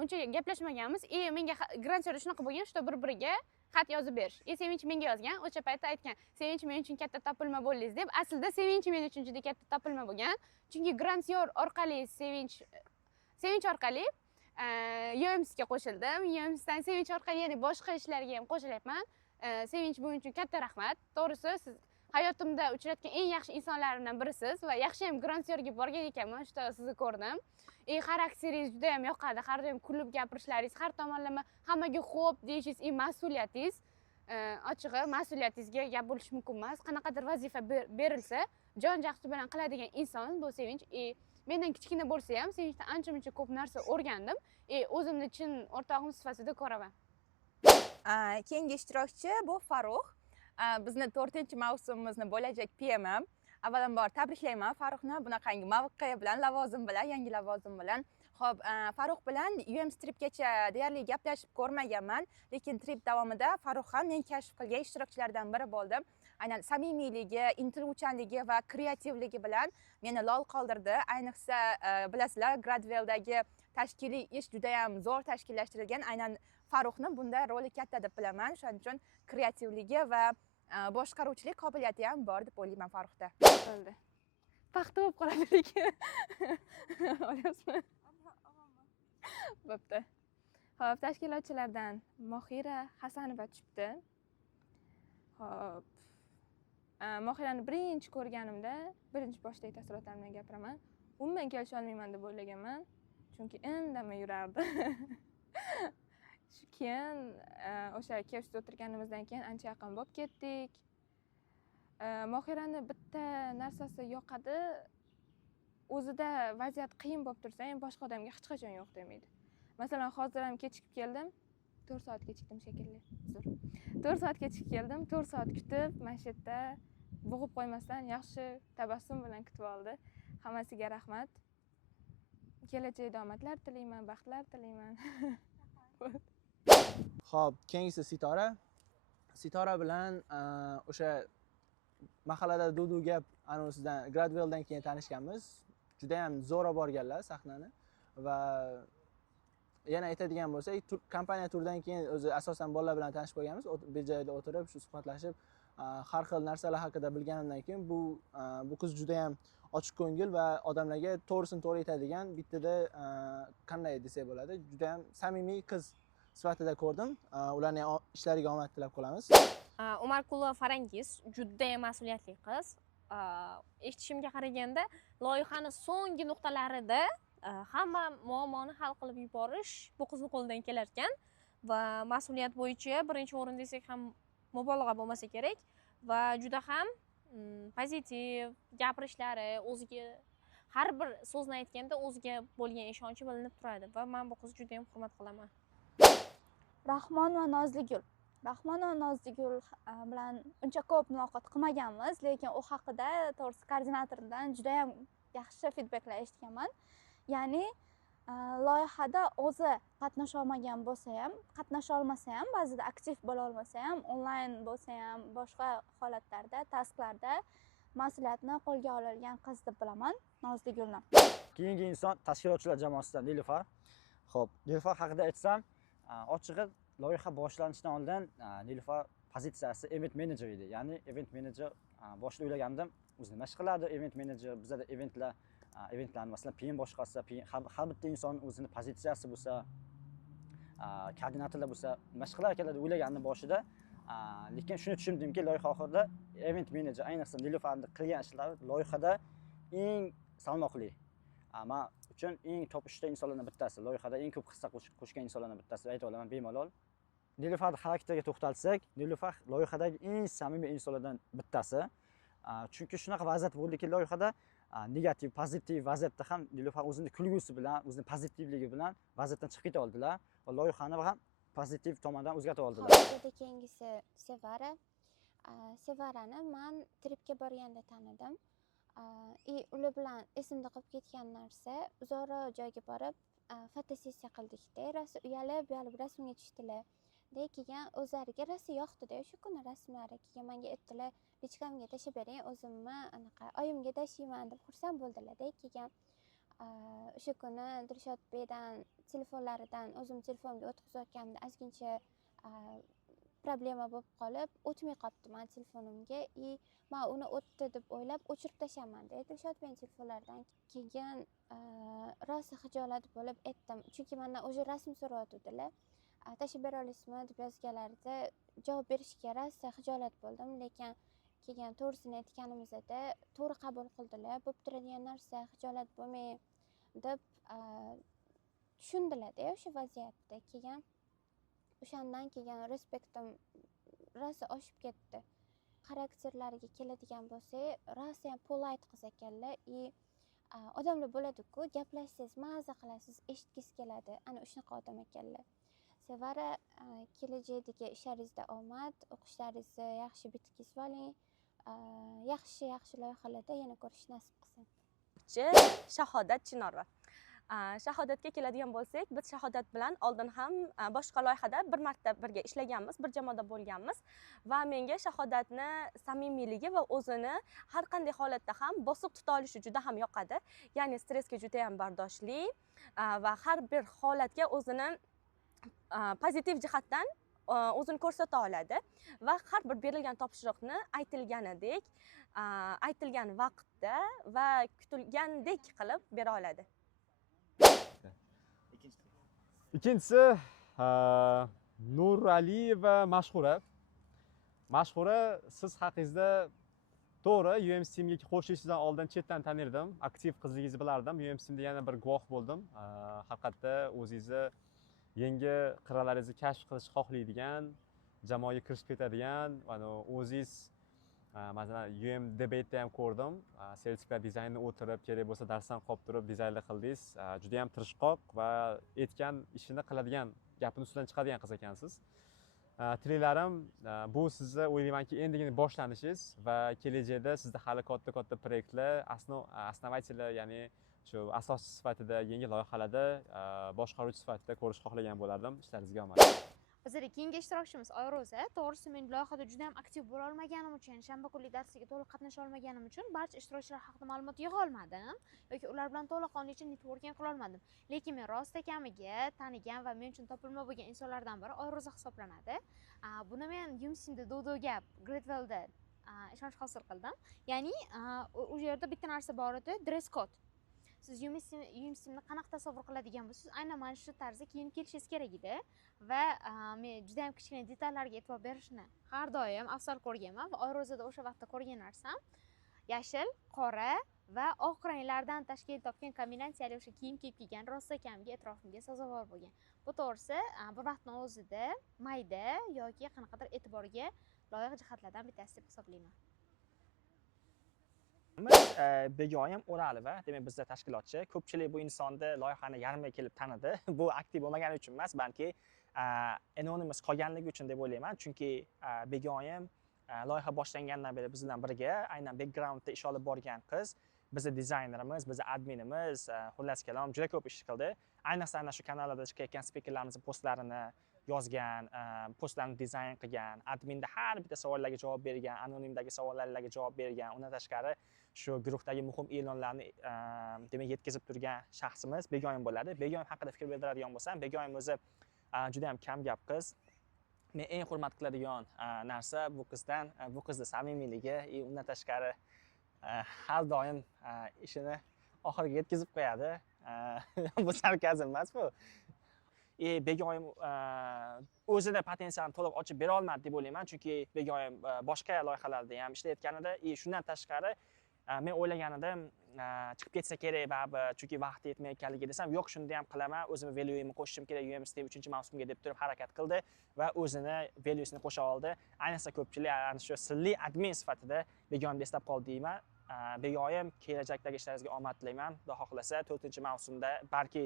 uncha gaplashmaganmiz. Menga Grand Syorda shunaqa bo'lgan, что bir-biriga xat yozib berish. Sevinch menga yozgan, o'sha paytda aytgan, Sevinch men uchun katta topilma bo'ldingiz deb. Aslida Sevinch men uchun juda katta topilma bo'lgan. Chunki Grand Syor orqali Sevinch orqali UMSga qo'shildim. UMSdan Sevinch orqali yana boshqa ishlarga ham qo'shilyapman. Sevinch buning uchun katta rahmat. To'g'risi, siz hayotimda uchratgan eng yaxshi insonlarimdan birisiz va yaxshi ham Grand Syorga borgan ekanman, shunda sizni ko'rdim. Xarakteringiz juda ham yoqadi. Har doim kulib gapirishlaringiz, har tomonlama hammaga xo'p deyishingiz, mas'uliyatingiz, ochig'i mas'uliyatingizga gap bo'lishi mumkin emas. Qanaqadir vazifa berilsa, jon jaxshi bilan qiladigan inson bu Sevinch. Mendan kichkina bo'lsa ham Sevinchdan ancha-muncha ko'p narsa o'rgandim. O'zimni chin o'rtog'im sifatida ko'raman. Keyingi ishtirokchi bu Farruh. Bizni 4-mavsumimizni bo'lajak PM. Avvalambor tabriklayman Farruhni bunaqangi mavqe bilan, lavozim bilan, yangi lavozim bilan. Xo'p, Farruh bilan UMStripgacha deyarli gaplashib ko'rmaganman, lekin trip davomida Farruh ham men kashf qilgan ishtirokchilardan biri bo'ldi. Aynan samimiyligi, intiluvchanligi va kreativligi bilan meni lol qoldirdi. Ayniqsa, bilasizlar, Gradwelldagi tashkiliy ish juda ham zo'r tashkillashtirilgan. Aynan Farruhni bunda roli katta deb bilaman. Shuning uchun kreativligi va boshqaruvchilik qobiliyati ham bor deb o'ylayman Farruhda. Bo'ldi. Paxta bo'lib qoladi lekin. Olyapsizmi? Bo'pti. Xo'p, tashkilotchilardan Mohira Hasanova tushibdi. Xo'p. Mohirani birinchi ko'rganimda, birinchi boshdagi taassurotlarimdan gapiraman. Umuman kelisha olmayman deb o'ylaganman, chunki indamay yurardi. Keyin o'sha kafeda o'tirganimizdan keyin ancha yaqin bo'lib ketdik. Mohirani bitta narsasi yoqadi. O'zida vaziyat qiyin bo'lib tursa ham boshqa odamga hech qachon yo'q demaydi. Masalan, hozir ham kechikib keldim. 4 soat kechikdim shekilli. Uzr. 4 soat kechikib keldim. 4 soat kutib, mana shu yerda bo'g'ib qo'ymasdan yaxshi tabassum bilan kutib oldi. Hammasiga rahmat. Kelajakda omadlar tilayman, baxtlar tilayman. Xo'p, keyingisi Sitora. Sitora bilan o'sha mahallada Dudu gap anonsidan Gradwelldan keyin tanishganmiz. Juda ham zo'ra borganlar sahnani va yana aytadigan bo'lsak, kompaniya turdan keyin o'zi asosan bolalar bilan tanishib bo'lganmiz. Bu joyda o'tirib, shu suhbatlashib, har xil narsalar haqida bilganimdan keyin bu qiz juda ham ochiq ko'ngil va odamlarga to'g'risini to'g'ri aytadigan, bittada qanday desak bo'ladi, juda ham samimiy qiz sifatida ko'rdim. Ularning ishlariga omad tilab qolamiz. Umarkulova Farangiz juda ham mas'uliyatli qiz. Eshitishimga qaraganda, loyihani so'nggi nuqtalarida hamma muammoni hal qilib yuborish bu qizning qo'lidan kelar ekan va mas'uliyat bo'yicha birinchi o'rin desak ham mubolag'a bo'lmasa kerak va juda ham pozitiv gapirishlari, o'ziga har bir so'zni aytganda o'ziga bo'lgan ishonchi bilinib turadi va men bu qizni juda ham hurmat qilaman. Rahmon va Nozligul. Rahmonova Nozigul bilan uncha ko'p muloqot qilmaganmiz, lekin u haqida to'g'risi koordinatordan juda ham yaxshi feedbacklar eshitganman. Ya'ni loyihada o'zi qatnasha olmagan bo'lsa ham, qatnasha olmasa ham, ba'zida aktiv bo'la olmasa ham, onlayn bo'lsa ham, boshqa holatlarda, tasklarda mas'uliyatni qo'lga olgan qiz deb bilaman Nozigulni. Keyingi inson tashkilotchilar jamoasidan Nilufar. Xo'p, Nilufar haqida aytsam, ochig'i loyiha boshlanishidan oldin Nilufar pozitsiyasi event manager edi. Ya'ni event manager boshida o'ylagandim, o'zi nima ish qiladi event manager? Bizda eventlarni masalan PM boshqarsa, har bitta inson o'zini pozitsiyasi bo'lsa, koordinatorlar bo'lsa, nima ish qilar ekan deb o'ylagandim boshida. Lekin shuni tushundimki, loyiha oxirida event manager, ayniqsa Nilufarning qilgan ishlari loyihada eng salmoqli. Men uchun eng top 3 ta insonlardan bittasi, loyihada eng ko'p hissa qo'shgan insonlardan bittasi deb ayta olaman bemalol. Nilufarning xarakteriga to'xtalsak, Nilufar loyihadagi eng samimiy insonlardan bittasi. Chunki shunaqa vaziyat bo'ldiki, loyihada negativ, pozitiv vaziyatda ham Nilufar o'zini kulgusi bilan, o'zini pozitivligi bilan vaziyatdan chiqib keta oldilar va loyihani ham pozitiv tomondan o'zgartirib oldilar. Hozirda keyingisi Sevara. Sevarani men tripga borganda tanidim. Ular bilan esimda qolib ketgan narsa, uzoqroq joyga borib fotosessiya qildik-da, rosa uyalib rasmga tushdilar. Keyin o'zlariga rosa yoqdi-da, o'sha kuni rasmlari. Keyin menga aytdilar, lichkamga tashlab bering, o'zimni anaqa oyimga tashlayman deb xursand bo'ldilar-da. Keyin o'sha kuni Dilshodbekdan telefonlaridan o'zim telefonga o'tkazayotganimda ozgincha problema bo'lib qolib, o'tmay qolibdi men telefonimga. Men uni o'tdi deb o'ylab o'chirib tashlaman-da Dilshodbek telefonlaridan. Keyin rosa xijolat bo'lib aytdim, chunki mendan o'sha rasm so'rayotdilar. Tashlab bera olasizmi deb yozganlarida javob berishga rosa xijolat bo'ldim, lekin keyin to'g'risini aytganimizda to'g'ri qabul qildilar. Bo'lib turadigan narsa, xijolat bo'lmang deb tushundilar-da o'sha vaziyatda. Keyin o'shandan keyin respektim rosa oshib ketdi. Xarakterlariga keladigan bo'lsak, rosa ham polite qiz ekanlar. Odamlar bo'ladi-ku, gaplashsangiz, maza qilasiz, eshitgisi keladi. Ana shunaqa odam ekanlar. Sevara, kelajakdagi ishlaringizda omad, o'qishlaringizni yaxshi bitkazib oling. Yaxshi loyihalarda yana ko'rish nasib qilsin. Shahodat Chinorova. Shahodatga keladigan bo'lsak, biz Shahodat bilan oldin ham boshqa loyihada bir marta birga ishlaganmiz, bir jamoada bo'lganmiz va menga Shahodatni samimiyligi va o'zini har qanday holatda ham bosib tuta olishi juda ham yoqadi. Ya'ni stressga juda ham bardoshli va har bir holatga o'zini pozitiv jihatdan o'zini ko'rsata oladi va har bir berilgan topshiriqni aytilganidek, aytilgan vaqtda va kutilgandek qilib bera oladi. Ikkinchisi Nuraliyeva Mashhura. Mashhura, siz haqingizda to'g'ri UMSTimga qo'shilishdan oldin chetdan tanirdim, aktiv qizligingizni bilardim. UMSTimda yana bir guvoh bo'ldim. Haqiqatda o'zingizni yangi qirralaringizni kashf qilishni xohlaydigan, jamoaga kirishib ketadigan, o'zingiz masalan UMDBda ham ko'rdim. Sertifikat dizaynni o'tirib, kerak bo'lsa darsdan qolib turib dizaynlar qildingiz. Juda ham tirishqoq va aytgan ishini qiladigan, gapini ustidan chiqadigan qiz ekansiz. Tilaklarim bu sizni o'ylaymanki endigina boshlanishingiz va kelajakda sizda hali katta proyektlar, основательlar, ya'ni shu asoschi sifatida yangi loyihalarda boshqaruvchi sifatida ko'rish xohlagan bo'lardim. Ishlaringizga omad. Bizda keyingi ishtirokchimiz Oyroza. To'g'risi men loyihada juda ham aktiv bo'la olmaganim uchun, shanba kunlik darsga to'liq qatnasha olmaganim uchun barcha ishtirokchilar haqida ma'lumot yig'a olmadim yoki ular bilan to'laqonlicha networking qila olmadim. Lekin men rostakamiga tanigan va men uchun topilma bo'lgan insonlardan biri Oyroza hisoblanadi. Buni men UMSTimda Dodoga, Gradwellda ishonch hosil qildim. Ya'ni u yerda bitta narsa bor edi, dress code. Siz UMSTimni qanaqa tasavvur qiladigan bo'lsangiz, aynan mana shu tarzda kiyinib kelishingiz kerak edi va men juda ham kichkina detallarga e'tibor berishni har doim afzal ko'rganman va Oyrozada o'sha vaqtda ko'rgan narsam yashil, qora va oq ranglardan tashkil topgan kombinatsiyali o'sha kiyim kiyib kelgan rostakamga atrofimga sazovor bo'lgan. Bu to'g'risi bir vaqtning o'zida mayda yoki qanaqadir e'tiborga loyiq jihatlardan bittasi deb hisoblayman. Begoyim O'ralova, demak bizda tashkilotchi. Ko'pchilik bu insonni loyihani yarmiga kelib tanidi. Bu aktiv bo'lmagani uchun emas, balki anonymous qolganligi uchun deb o'ylayman, chunki begoyim loyiha boshlangandan beri biz bilan birga aynan backgroundda ish olib borgan qiz, bizni dizaynerimiz, bizni adminimiz, xullas kalom juda ko'p ish qildi. Ayniqsa ana shu kanallarda chiqayotgan spikerlarimizning postlarini yozgan, postlarni dizayn qilgan, adminda har bitta savollarga javob bergan, anonimdagi savollarga javob bergan, undan tashqari shu guruhdagi muhim e'lonlarni demak yetkazib turgan shaxsimiz begoyim bo'ladi. Begoyim haqida fikr bildiradigan bo'lsam, begoyim o'zi juda ham kam gap qiz. Men eng hurmat qiladigan narsa bu qizdan, bu qizning samimiyligi, undan tashqari har doim ishini oxiriga yetkazib qo'yadi. Bu sarkazm emas bu. Begoyim o'zini potensialini to'liq ochib bera olmadi deb o'ylayman, chunki begoyim boshqa loyihalarda ham ishlayotganida, shundan tashqari men o'ylaganidim chiqib ketsa kerak baribir, chunki vaqti yetmayotganligi desam, yo'q, shunda ham qilaman, o'zimni value'imni qo'shishim kerak UMSTM 3-mavsumga deb turib harakat qildi va o'zini value'sini qo'sha oldi. Ayniqsa ko'pchilik ana shu sirli admin sifatida begoyimni eslab qoldi deyman. Begoyim, kelajakdagi ishlaringizga omad tilayman. Xudo xohlasa 4-mavsumda balki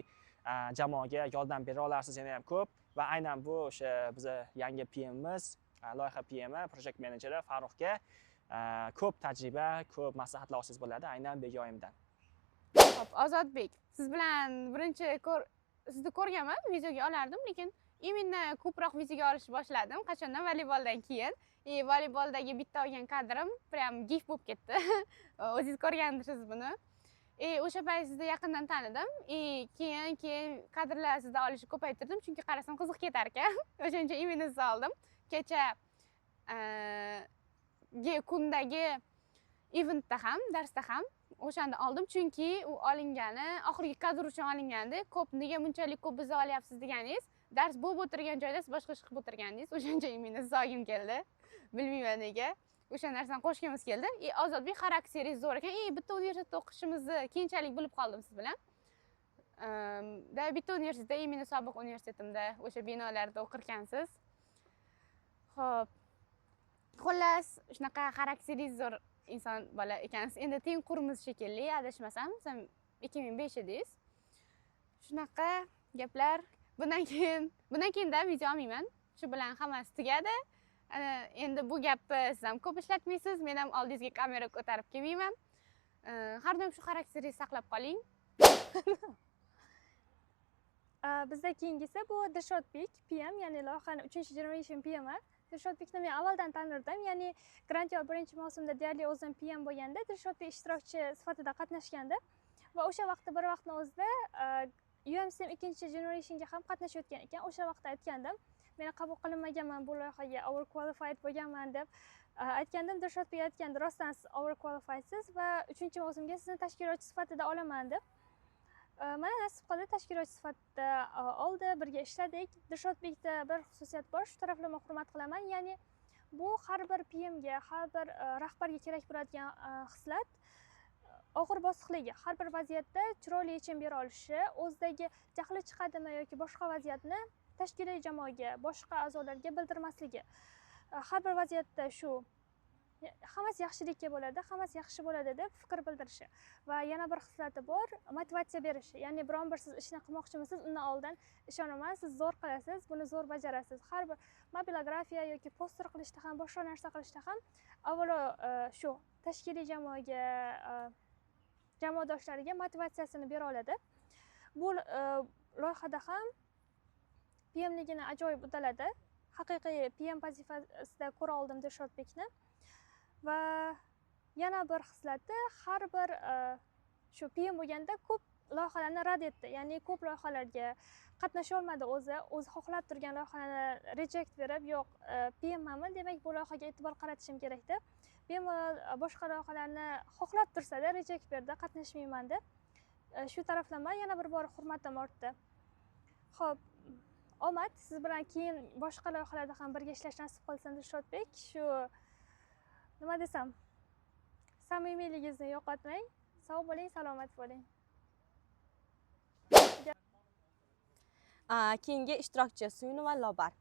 jamoaga yordam bera olarsiz yana ham ko'p va aynan bu o'sha biza yangi PMimiz, loyiha PMi, project menejeri Farruxga ko'p tajriba, ko'p maslahatlar olsangiz bo'ladi aynan begoyimdan. Xo'p, Ozodbek, siz bilan birinchi sizni ko'rganman, videoga olardim, lekin именно ko'proq videoga olishni boshladim. Qachondan voleyboldan keyin. Voleyboldagi bitta olgan kadrim prям gif bo'lib ketdi. O'zingiz ko'rgandirsiz buni. O'sha payt sizni yaqindan tanidim. Keyin kadrlar sizda olishni ko'paytirdim, chunki qarasam qiziq ketar ekan. O'shancha именно sizni oldim. Kecha kundagi eventda ham, darsda ham o'shanda oldim, chunki u olingani oxirgi kadr uchun olingandi. Ko'p nega bunchalik ko'p bizni olyapsiz deganingiz, dars bo'lib o'tirgan joyda siz boshqa ish qilib o'tirganingiz, o'shancha именно sizni olgim keldi. Bilmayman nega. O'sha narsani qo'shganimiz keldi. Ozodbek xarakteringiz zo'r ekan. Bitta universitetda o'qishimizni keyinchalik bilib qoldim siz bilan. Bitta universitetda, именно sobiq universitetimda o'sha binolarda o'qirkansiz. Xo'p. Xullas, shunaqa xarakteringiz zo'r inson bola ekansiz. Endi tengqurmiz shekilli, adashmasam, siz 2005 edingiz. Shunaqa gaplar. Bundan keyin video olmayman. Shu bilan hammasi tugadi. Endi bu gapni siz ham ko'p ishlatmaysiz, men ham oldingizga kamera ko'tarib kelmayman. Har doim shu xarakteringizni saqlab qoling. Bizda keyingisi bu Dilshodbek PM, ya'ni loyihaning 3-generation PMi. Dilshodbekni men avvaldan tanirdim, ya'ni Grantyor 1-mavsumda deyarli o'zim PM bo'lganda, Dilshodbek ishtirokchi sifatida qatnashgandi va o'sha vaqtda bir vaqtning o'zida UMSTM 2-generationga ham qatnashayotgan ekan. O'sha vaqtda aytgandim, meni qabul qilinmaganman bu loyihaga, overqualified bo'lganman deb aytgandim. Dilshodbek aytgandi, rostdan siz overqualifiedsiz va 3-mavsumga sizni tashkilotchi sifatida olaman deb. Mana nasib qildi, tashkilotchi sifatida oldi, birga ishladik. Dilshodbekda bir xususiyat bor, shu taraflama hurmat qilaman. Ya'ni bu har bir PMga, har bir rahbarga kerak bo'ladigan xislat. Og'ir bosiqligi, har bir vaziyatda chiroyli yechim bera olishi, o'zidagi jahli chiqadimi yoki boshqa vaziyatni tashkiliy jamoaga, boshqa a'zolarga bildirmasligi. Har bir vaziyatda shu hammasi yaxshilikka bo'ladi, hammasi yaxshi bo'ladi deb fikr bildirishi va yana bir xislati bor, motivatsiya berishi. Ya'ni biron bir siz ishni qilmoqchimisiz, undan oldin ishonaman, siz zo'r qilasiz, buni zo'r bajarasiz. Har bir mobilografiya yoki poster qilishda ham, boshqa narsa qilishda ham avvalo shu tashkiliy jamoaga, jamoadoshlariga motivatsiyasini bera oladi. Bu loyihada ham PMligini ajoyib uddaladi. Haqiqiy PM vazifasida ko'ra oldim Dilshodbekni. Va yana bir xislati, har bir shu PM bo'lganda ko'p loyihalarni rad etdi. Ya'ni ko'p loyihalarga qatnasha olmadi o'zi xohlab turgan loyihalarni reject berib, yo'q, PMman, demak bu loyihaga e'tibor qaratishim kerak deb. Bemalol boshqa loyihalarni xohlab tursa-da reject berdi, qatnashmayman deb. Shu taraflama yana bir bor hurmatim ortdi. Xo'p, omad, siz bilan keyin boshqa loyihalarda ham birga ishlash nasib qilsin Dilshodbek. Shu nima desam, samimiyligingizni yo'qotmang. Sog' bo'ling, salomat bo'ling. Keyingi ishtirokchi Suyunova Lobar.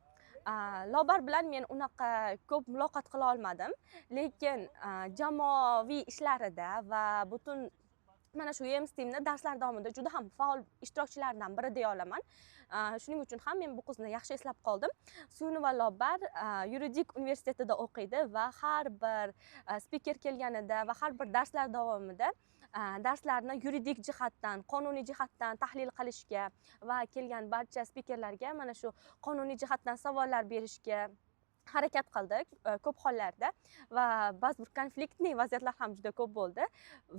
Lobar bilan men unaqa ko'p muloqot qila olmadim, lekin jamoaviy ishlarida va butun mana shu UMSTeamni darslar davomida juda ham faol ishtirokchilaridan biri deya olaman. Shuning uchun ham men bu qizni yaxshi eslab qoldim. Suyunova Lobar yuridik universitetida o'qiydi va har bir spiker kelganida va har bir darslar davomida darslarni yuridik jihatdan, qonuniy jihatdan tahlil qilishga va kelgan barcha spikerlarga mana shu qonuniy jihatdan savollar berishga harakat qildik ko'p hollarda va ba'zi bir konfliktli vaziyatlar ham juda ko'p bo'ldi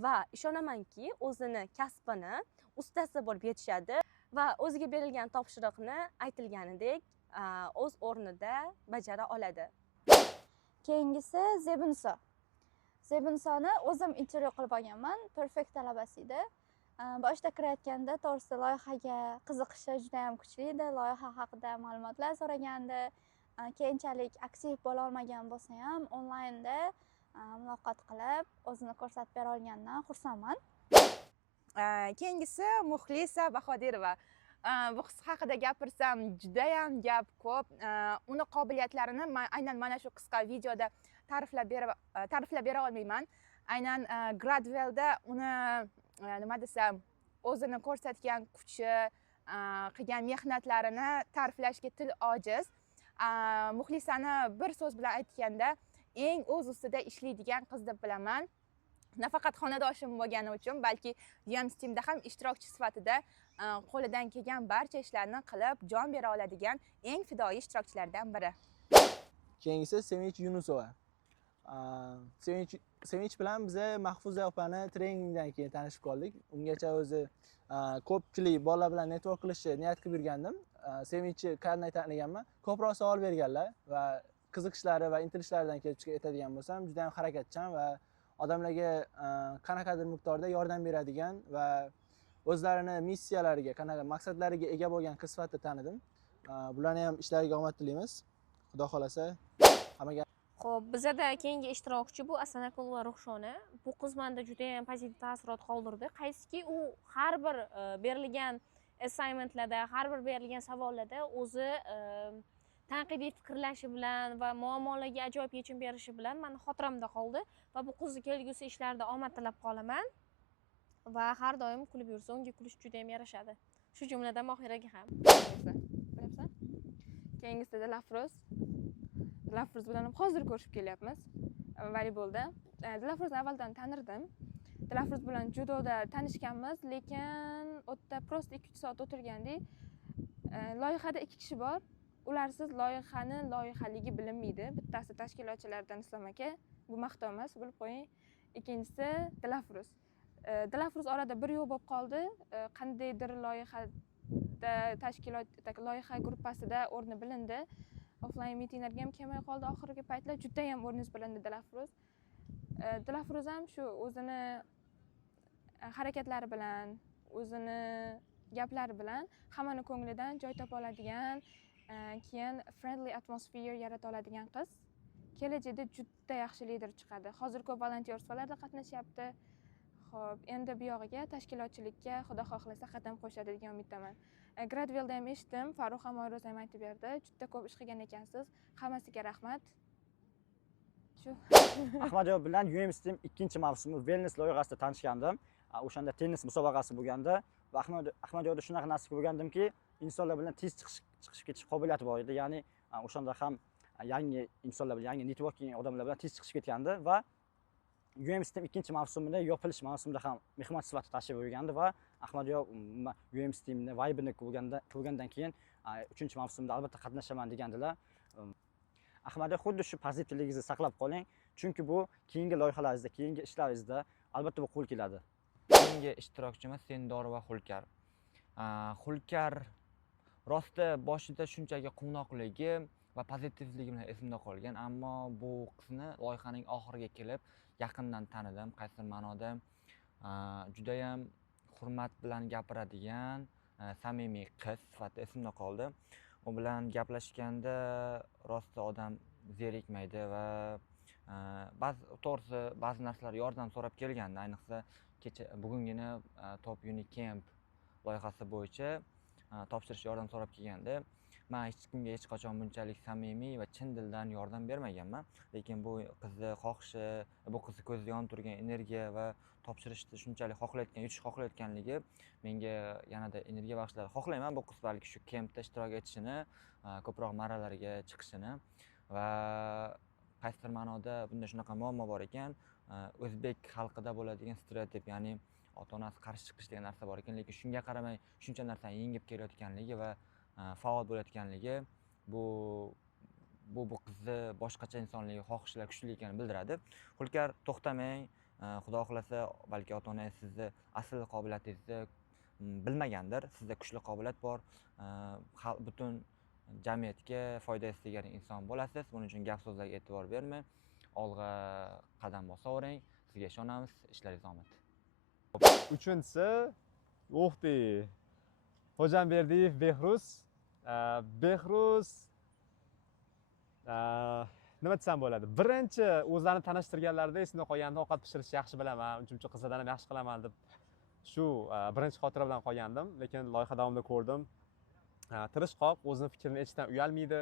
va ishonamanki o'zini kasbini ustasi bo'lib yetishadi va o'ziga berilgan topshiriqni aytilganidek o'z o'rnida bajara oladi. Keyingisi Zebinso. Zebinso'ni o'zim intervyu qilib olganman. Perfect talabasi edi. Boshida kirayotganda to'g'risi loyihaga qiziqishi juda ham kuchli edi. Loyiha haqida ma'lumotlar so'ragandi. Keyinchalik aktiv bo'la olmagan bo'lsa ham onlaynda muloqot qilib o'zini ko'rsatib bera olganidan xursandman. Keyingisi Muxlisa Bahodirova. Bu qiz haqida gapirsam juda ham gap ko'p. Uni qobiliyatlarini aynan mana shu qisqa videoda ta'riflab bera olmayman. Aynan Gradwellda uni nima desam, o'zini ko'rsatgan kuchi, qilgan mehnatlarini ta'riflashga til ojiz. Muxlisani bir so'z bilan aytganda eng o'z ustida ishlaydigan qiz deb bilaman. Nafaqat xonadoshim bo'lgani uchun, balki UMSTeamda ham ishtirokchi sifatida qo'lidan kelgan barcha ishlarni qilib, jon bera oladigan eng fidoyi ishtirokchilardan biri. Keyingisi Sevinch Yunusova. Sevinch bilan biz Mahfuza opani treningdan keyin tanishib qoldik. Ungacha o'zi ko'pchilik bolalar bilan network qilishni niyat qilib yurgandim. Sevinchni qanday taniganman? Ko'proq savol berganlar va qiziqishlari va intilishlaridan kelib chiqib aytadigan bo'lsam, juda ham harakatchan va odamlarga qanaqadir miqdorda yordam beradigan va o'zlarini missiyalariga, qanaqa maqsadlariga ega bo'lgan qiz sifatida tanidim. Bularni ham ishlariga omad tilaymiz. Xudo xolasa hammaga. Xo'p, bizada keyingi ishtirokchi bu Asanakul va Ruhshona. Bu qiz menda juda ham pozitiv taassurot qoldirdi. Qaysiki u har bir berilgan assignmentlarda, har bir berilgan savollarda o'zi tanqidiy fikrlashi bilan va muammolarga ajoyib yechim berishi bilan meni xotiramda qoldi va bu qizni kelgusi ishlarida omad tilab qolaman va har doim kulib yursa, unga kulish juda ham yarashadi. Shu jumladan Mohiraga ham. Bilamsan? Keyingisi Dilafruz. Dilafruz bilan ham hozir ko'rishib kelyapmiz voleybolda. Dilafruzni avvaldan tanirdim. Dilafruz bilan judoda tanishganmiz, lekin o'tda prosta 2-3 soat o'tirgandik. Loyihada 2 kishi bor. Ularsiz loyihaligi bilinmaydi. Bittasi tashkilotchilardan Islom aka, bu maqtov emas, bilib qo'ying. Ikkinchisi Dilafruz. Dilafruz orada bir yo'q bo'lib qoldi. Qandaydir loyiha gruppasida o'rni bilindi. Offline mitinglarga ham kelmay qoldi oxirgi paytlar. Juda ham o'rningiz bilindi Dilafruz. Dilafruz ham shu o'zini harakatlari bilan, o'zini gaplari bilan hammani ko'nglidan joy topa oladigan, keyin friendly atmosphere yarata oladigan qiz. Kelajakda juda yaxshi lider chiqadi. Hozir ko'p volontyorstvalarda qatnashyapti. Xo'p, endi bu yog'iga tashkilotchilikka xudo xohlasa qadam qo'shadi degan umiddaman. Gradwellda ham eshitdim, Farruh ham Oyroz ham aytib berdi. Juda ko'p ish qilgan ekansiz. Hammasiga rahmat. Shu. Ahmadjon bilan UMSTeam 2-mavsumi wellness loyihasida tanishgandim. O'shanda tennis musobaqasi bo'lganda va Ahmadjonda shunaqa nasib bo'lgandimki, insonlar bilan tez chiqishib ketish qobiliyati bor edi. Ya'ni o'shanda ham yangi insonlar bilan, yangi networking odamlar bilan tez chiqishib ketgandi va UMSTeam 2-mavsumida yopilish mavsumida ham mehmon sifatida tashrif buyurgandi va Ahmadjon UMSTeamni vibe'ini ko'rgandan keyin 3-mavsumda albatta qatnashaman degandilar. Ahmadjon, xuddi shu pozitivligingizni saqlab qoling, chunki bu keyingi loyihalaringizda, keyingi ishlaringizda albatta bu qo'l keladi. Keyingi ishtirokchimiz Sendor va Xulkar. Xulkar rosti boshida shunchaki quvnoqligi va pozitivligi bilan esimda qolgan, ammo bu qizni loyihaning oxiriga kelib yaqindan tanidim. Qaysi ma'noda juda ham hurmat bilan gapiradigan, samimiy qiz sifatida esimda qoldi. U bilan gaplashganda rosti odam zerikmaydi va to'g'risi ba'zi narsalar yordam so'rab kelganda, ayniqsa bugungina Top Uni Camp loyihasi bo'yicha topshirish yordam so'rab kelganda, men hech kimga hech qachon bunchalik samimiy va chin dildan yordam bermaganman. Lekin bu qizni xohishi, bu qizni ko'zida yonib turgan energiya va topshirishni shunchalik yutish xohlayotganligi menga yanada energiya bag'ishladi. Xohlayman bu qiz balki shu kempda ishtirok etishini, ko'proq marralarga chiqishini va qaysidir ma'noda bunda shunaqa muammo bor ekan, o'zbek xalqida bo'ladigan stereotip, ya'ni ota-onasi qarshi chiqish degan narsa bor ekan, lekin shunga qaramay shuncha narsani yengib kelayotganligi va faol bo'layotganligi bu qizni boshqacha insonligi, xohishlar kuchli ekanini bildiradi. Hulkar, to'xtamang, xudo xohlasa balki ota-onangiz sizni asl qobiliyatingizni bilmagandir, sizda kuchli qobiliyat bor, butun jamiyatga foydasi tegan inson bo'lasiz. Buning uchun gap so'zlarga e'tibor bermang, olg'a qadam bosavering. Sizga ishonamiz, ishlaringiz omad. Uchinchisi Xo'jamberdiyev Behruz nima desam bo'ladi? Birinchi o'zlarini tanishtirganlarida esimda qolganda ovqat pishirishni yaxshi bilaman, uncha qizlardan ham yaxshi qilaman deb shu birinchi xotira bilan qolgandim, lekin loyiha davomida ko'rdim. Tirishqoq, o'zini fikrini aytishdan uyalmaydi.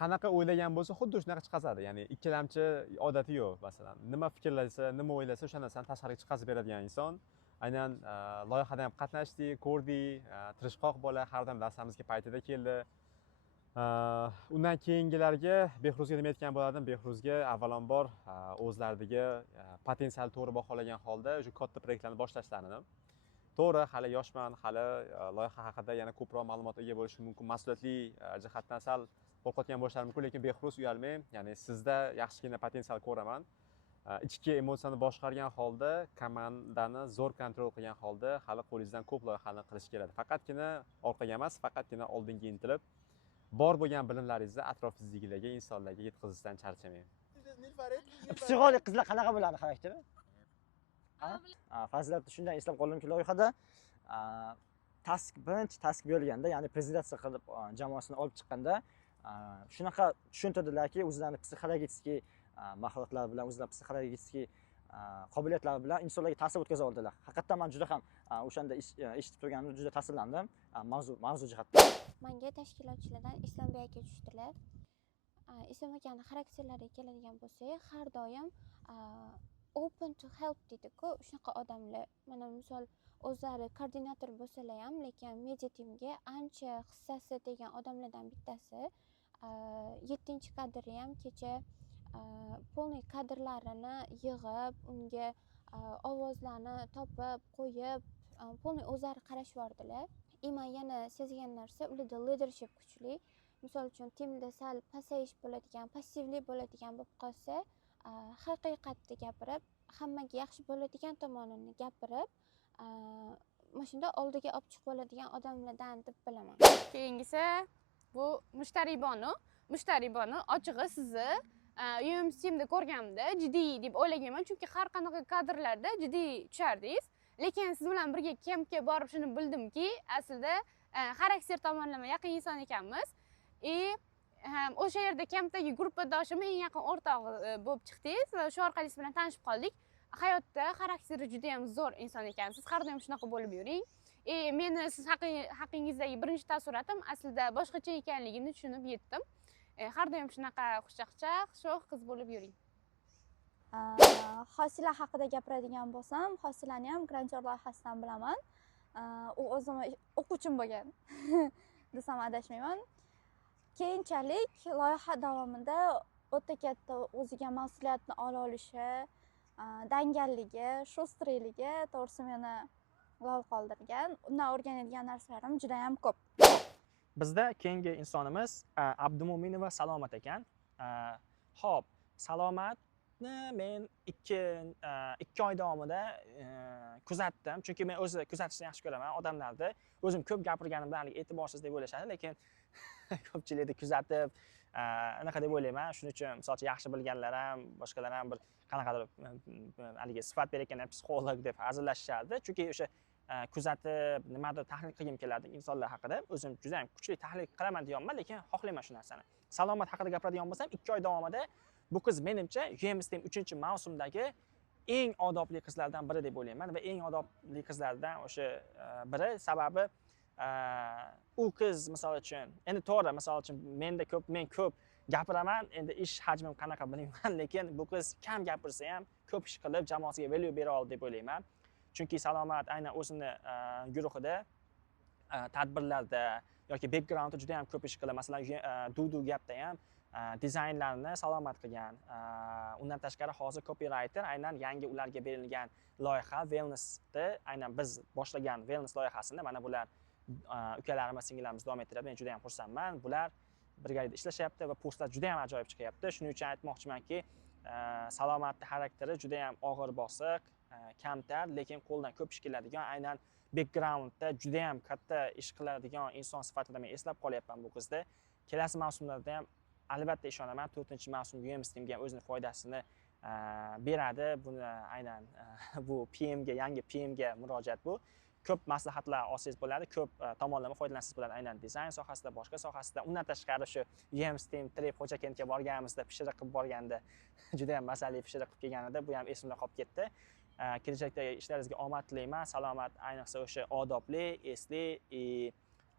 Qanaqa o'ylagan bo'lsa, xuddi shunaqa chiqazadi. Ya'ni ikkilamchi odati yo'q, masalan. Nima fikrlasa, nima o'ylasa, o'sha narsani tashqariga chiqazib beradigan inson. Aynan loyihada ham qatnashdik, ko'rdik, tirishqoq bola, har doim darsimizga paytida keldi. Undan keyingilarga Behruzga nima aytgan bo'lardim? Behruzga avvalambor o'zlaridagi potensial to'g'ri baholagan holda shu katta proyektlarni boshlashlarini. To'g'ri, hali yoshman, hali loyiha haqida yana ko'proq ma'lumotga ega bo'lishim mumkin, mas'uliyatli jihatdan sal qo'rqayotgan bo'lishlari mumkin, lekin Behruz uyalmang, ya'ni sizda yaxshigina potensial ko'raman. Ichki emosiyani boshqargan holda, komandani zo'r kontrol qilgan holda hali qo'lingizdan ko'p loyihalarni qilish keladi. Faqatgina orqaga emas, faqatgina oldinga intilib, bor bo'lgan bilimlaringizni atrofingizdagilarga, insonlarga yetkazishdan charchamang. Psixolog qizlar qanaqa bo'ladi xarakteri? Fazilatni shundan eslab qoldimki, loyihada birinchi task berilganda, ya'ni prezentatsiya qilib jamoasini olib chiqqanda shunaqa tushuntirdilarki, o'zlarining psixologik mahoratlari bilan, o'zlarining psixologik qobiliyatlari bilan insonlarga ta'sir o'tkaza oldilar. Haqiqatdan men juda ham o'shanda eshitib turganimda juda ta'sirlandim mavzu jihatdan. Menga tashkilotchilardan Islombek aka tushdilar. Islombek akani xarakterlariga keladigan bo'lsak, har doim open to help deydi-ku, shunaqa odamlar. Mana misol o'zlari koordinator bo'lsalar ham, lekin media teamga ancha hissasi degan odamlardan bittasi. 7-kadrni ham kecha polniy kadrlarini yig'ib, unga ovozlarni topib, qo'yib, polniy o'zlari qarashvordilar. Men yana sezgan narsa, ularda leadership kuchli. Misol uchun teamda sal pasayish bo'ladigan, passivlik bo'ladigan bo'lib qolsa, haqiqatni gapirib, hammaga yaxshi bo'ladigan tomonini gapirib, mana shunda oldiga olib chiqib oladigan odamlardan deb bilaman. Keyingisi bu Mushtari Bonu ochig'i sizni UMCMda ko'rganimda jiddiy deb o'ylaganman, chunki har qanaqa kadrlarda jiddiy tushardingiz. Lekin siz bilan birga kempga borib shuni bildimki, aslida xarakter tomonlama yaqin inson ekanmiz. O'sha yerda kampdagi gruppadoshim eng yaqin o'rtog'i bo'lib chiqdingiz va shu orqali siz bilan tanishib qoldik. Hayotda xarakteri juda ham zo'r inson ekansiz. Har doim shunaqa bo'lib yuring. Meni siz haqingizdagi birinchi taassurotim aslida boshqacha ekanligini tushunib yetdim. Har doim shunaqa xushchaqchaq, sho'x qiz bo'lib yuring. Hosila haqida gapiradigan bo'lsam, Hosilani ham grantor loyihasidan bilaman. U o'zim o'quvchim bo'lgan desam adashmayman. Keyinchalik loyiha davomida o'ta katta o'ziga mas'uliyatni ola olishi, dangalligi, sho'striligi to'g'risi meni lol qoldirgan. Undan o'rganadigan narsalarim juda ham ko'p. Bizda keyingi insonimiz Abdumo'minova Salomat ekan. Xo'p, Salomatni men 2 oy davomida kuzatdim, chunki men o'zi kuzatishni yaxshi ko'raman odamlarni. O'zim ko'p gapirganimdan e'tiborsiz deb o'ylashadi, lekin ko'pchilikni kuzatib, anaqa deb o'ylayman. Shuning uchun masalan yaxshi bilganlar ham, boshqalar ham bir qanaqadir haligi sifat berayotgan psixolog deb hazillashardi. Chunki o'sha kuzatib, nimadir tahlil qilgim keladi insonlar haqida. O'zim juda ham kuchli tahlil qilaman deyapman, lekin xohlayman shu narsani. Salomat haqida gapiradigan bo'lsam, 2 oy davomida bu qiz menimcha UMSTM 3-mavsumdagi eng odobli qizlardan biri deb o'ylayman va eng odobli qizlardan o'sha biri. Sababi u qiz misol uchun, endi to'g'ri, misol uchun men ko'p gapiraman, endi ish hajmim qanaqa bilmayman, lekin bu qiz kam gapirsa ham ko'p ish qilib jamoasiga value bera oldi deb o'ylayman. Chunki Salomat aynan o'zini guruhida tadbirlarda yoki backgroundda juda ham ko'p ish qiladi. Masalan, Dudu gapda ham dizaynlarni Salomat qilgan. Undan tashqari hozir copywriter aynan yangi ularga berilgan loyiha wellnessda aynan biz boshlagan wellness loyihasini mana bular ukalarimiz, singillarimiz davom ettiradi. Men juda ham xursandman. Bular birgalikda ishlashyapti va postlar juda ham ajoyib chiqyapti. Shuning uchun aytmoqchimanki, Salomatning xarakteri juda ham og'ir bosiq, kamtar, lekin qo'ldan ko'p ish keladigan, aynan backgroundda juda ham katta ish qiladigan inson sifatida men eslab qolyapman bu qizni. Kelasi mavsumlarda ham albatta ishonaman, 4-mavsum UMS Teamga o'zining foydasini beradi. Buni aynan bu PMga, yangi PMga murojaat bu. Ko'p maslahatlar olsangiz bo'ladi, ko'p tomonlama foydalansangiz bo'ladi, aynan dizayn sohasida, boshqa sohasida. Undan tashqari shu UMS Team Trip Xo'jakentga borganimizda pishiriq qilib borganda juda ham mazali pishiriq qilib kelganida bu ham esimda qolib ketdi. Kelajakdagi ishlaringizga omad tilayman. Salomat ayniqsa o'sha odobli, esli,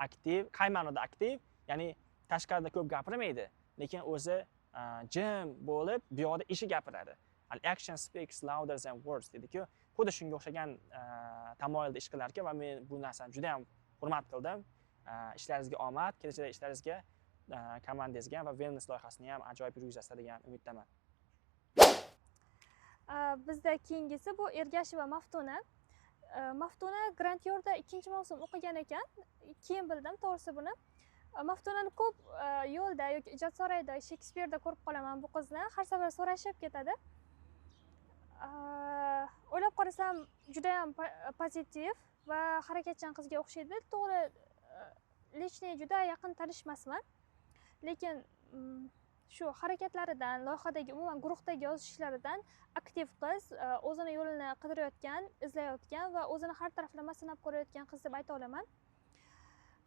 aktiv, qay ma'noda aktiv, ya'ni tashqarida ko'p gapirmaydi, lekin o'zi jim bo'lib, bu yoqda ishi gapiradi. Action speaks louder than words dedi-ku, xuddi shunga o'xshagan tamoyilda ish qilar ekan va men bu narsani juda ham hurmat qildim. Ishlaringizga omad, kelajakdagi ishlaringizga, komandangizga va wellness loyihasini ham ajoyib yurgizasiz degan umiddaman. Bizda keyingisi bu Ergash va Maftuna. Maftuna Grand Yorda 2-mavsum o'qigan ekan. Keyin bildim to'g'risi buni. Maftunani ko'p yo'lda yoki ijod saroyida, Shekspirda ko'rib qolaman bu qizni. Har safar so'rashib ketadi. O'ylab qarasam juda ham pozitiv va harakatchan qizga o'xshaydi. To'g'ri, lechniy juda yaqin tanishmasman. Lekin shu harakatlaridan, loyihadagi umuman guruhdagi yozishlaridan aktiv qiz, o'zini yo'lini qidirayotgan, izlayotgan va o'zini har taraflama sinab ko'rayotgan qiz deb ayta olaman.